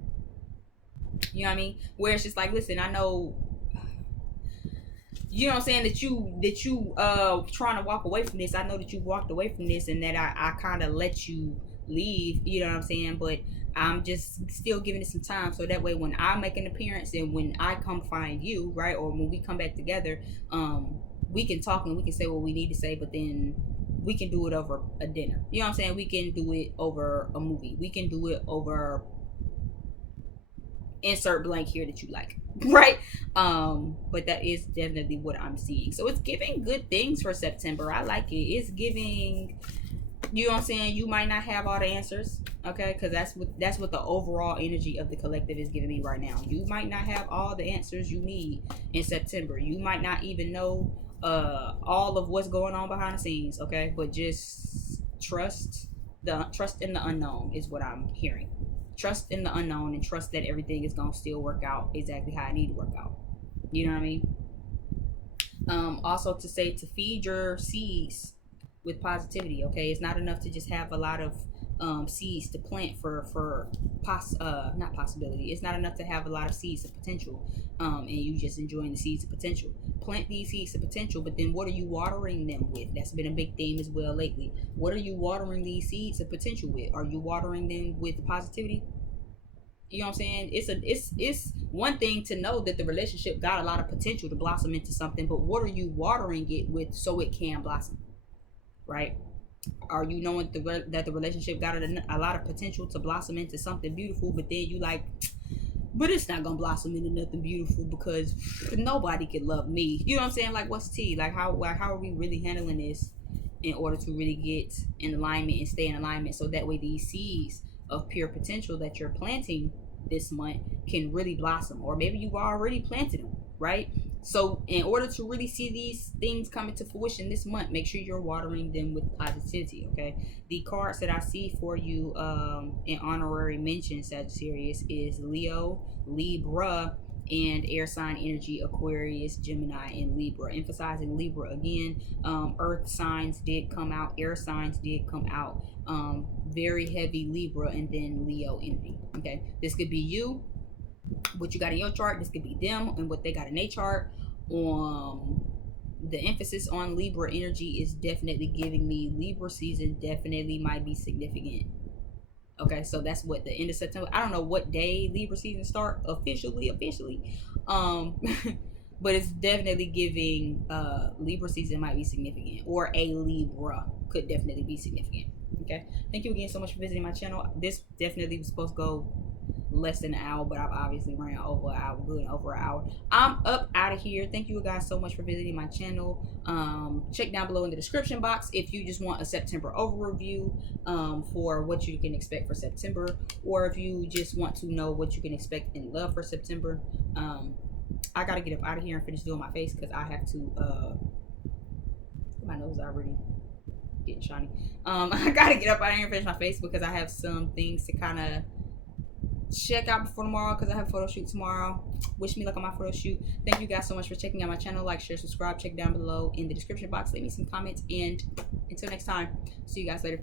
You know what I mean? Where it's just like, listen, I know you know what I'm saying, that you trying to walk away from this. I know that you walked away from this and that I kind of let you leave, you know what I'm saying, but I'm just still giving it some time, so that way when I make an appearance and when I come find you, right, or when we come back together, we can talk and we can say what we need to say, but then we can do it over a dinner, you know what I'm saying, we can do it over a movie, we can do it over insert blank here that you like, right? But that is definitely what I'm seeing. So it's giving good things for September. I like it. It's giving, you know what I'm saying, you might not have all the answers, okay, because that's what the overall energy of the collective is giving me right now. You might not have all the answers you need in September. You might not even know all of what's going on behind the scenes, okay, but just trust in the unknown is what I'm hearing. Trust in the unknown and trust that everything is gonna still work out exactly how I need to work out. You know what I mean? Also to say to feed your seeds with positivity. Okay, it's not enough to just have a lot of seeds to plant for not possibility. It's not enough to have a lot of seeds of potential, and you just enjoying the seeds of potential. Plant these seeds of potential, but then what are you watering them with? That's been a big theme as well lately. What are you watering these seeds of potential with? Are you watering them with positivity? You know what I'm saying? It's one thing to know that the relationship got a lot of potential to blossom into something, but what are you watering it with so it can blossom, right? Are you knowing that the relationship got a lot of potential to blossom into something beautiful, but then you like, but it's not gonna blossom into nothing beautiful because nobody can love me. You know what I'm saying? Like, what's tea? Like, how are we really handling this in order to really get in alignment and stay in alignment, so that way these seeds of pure potential that you're planting this month can really blossom, or maybe you've already planted them, right? So in order to really see these things come into fruition this month, make sure you're watering them with positivity, okay? The cards that I see for you in honorary mention, Sagittarius, is Leo, Libra, and air sign energy, Aquarius, Gemini, and Libra. Emphasizing Libra again. Earth signs did come out, air signs did come out. Very heavy Libra, and then Leo energy. Okay, this could be you, what you got in your chart. This could be them and what they got in their chart. The emphasis on Libra energy is definitely giving me Libra season definitely might be significant. Okay, so that's what the end of September. I don't know what day Libra season start officially, but it's definitely giving Libra season might be significant, or a Libra could definitely be significant. Okay, thank you again so much for visiting my channel. This definitely was supposed to go less than an hour, but I've obviously ran over an hour, good over an hour. I'm up out of here. Thank you guys so much for visiting my channel. Check down below in the description box if you just want a September overview for what you can expect for September, or if you just want to know what you can expect in love for September. I gotta get up out of here and finish doing my face because I have to my nose is already getting shiny. I gotta get up out of here and finish my face because I have some things to kind of check out before tomorrow, because I have a photo shoot tomorrow. Wish me luck on my photo shoot. Thank you guys so much for checking out my channel. Like, share, subscribe. Check down below in the description box. Leave me some comments, and until next time, see you guys later.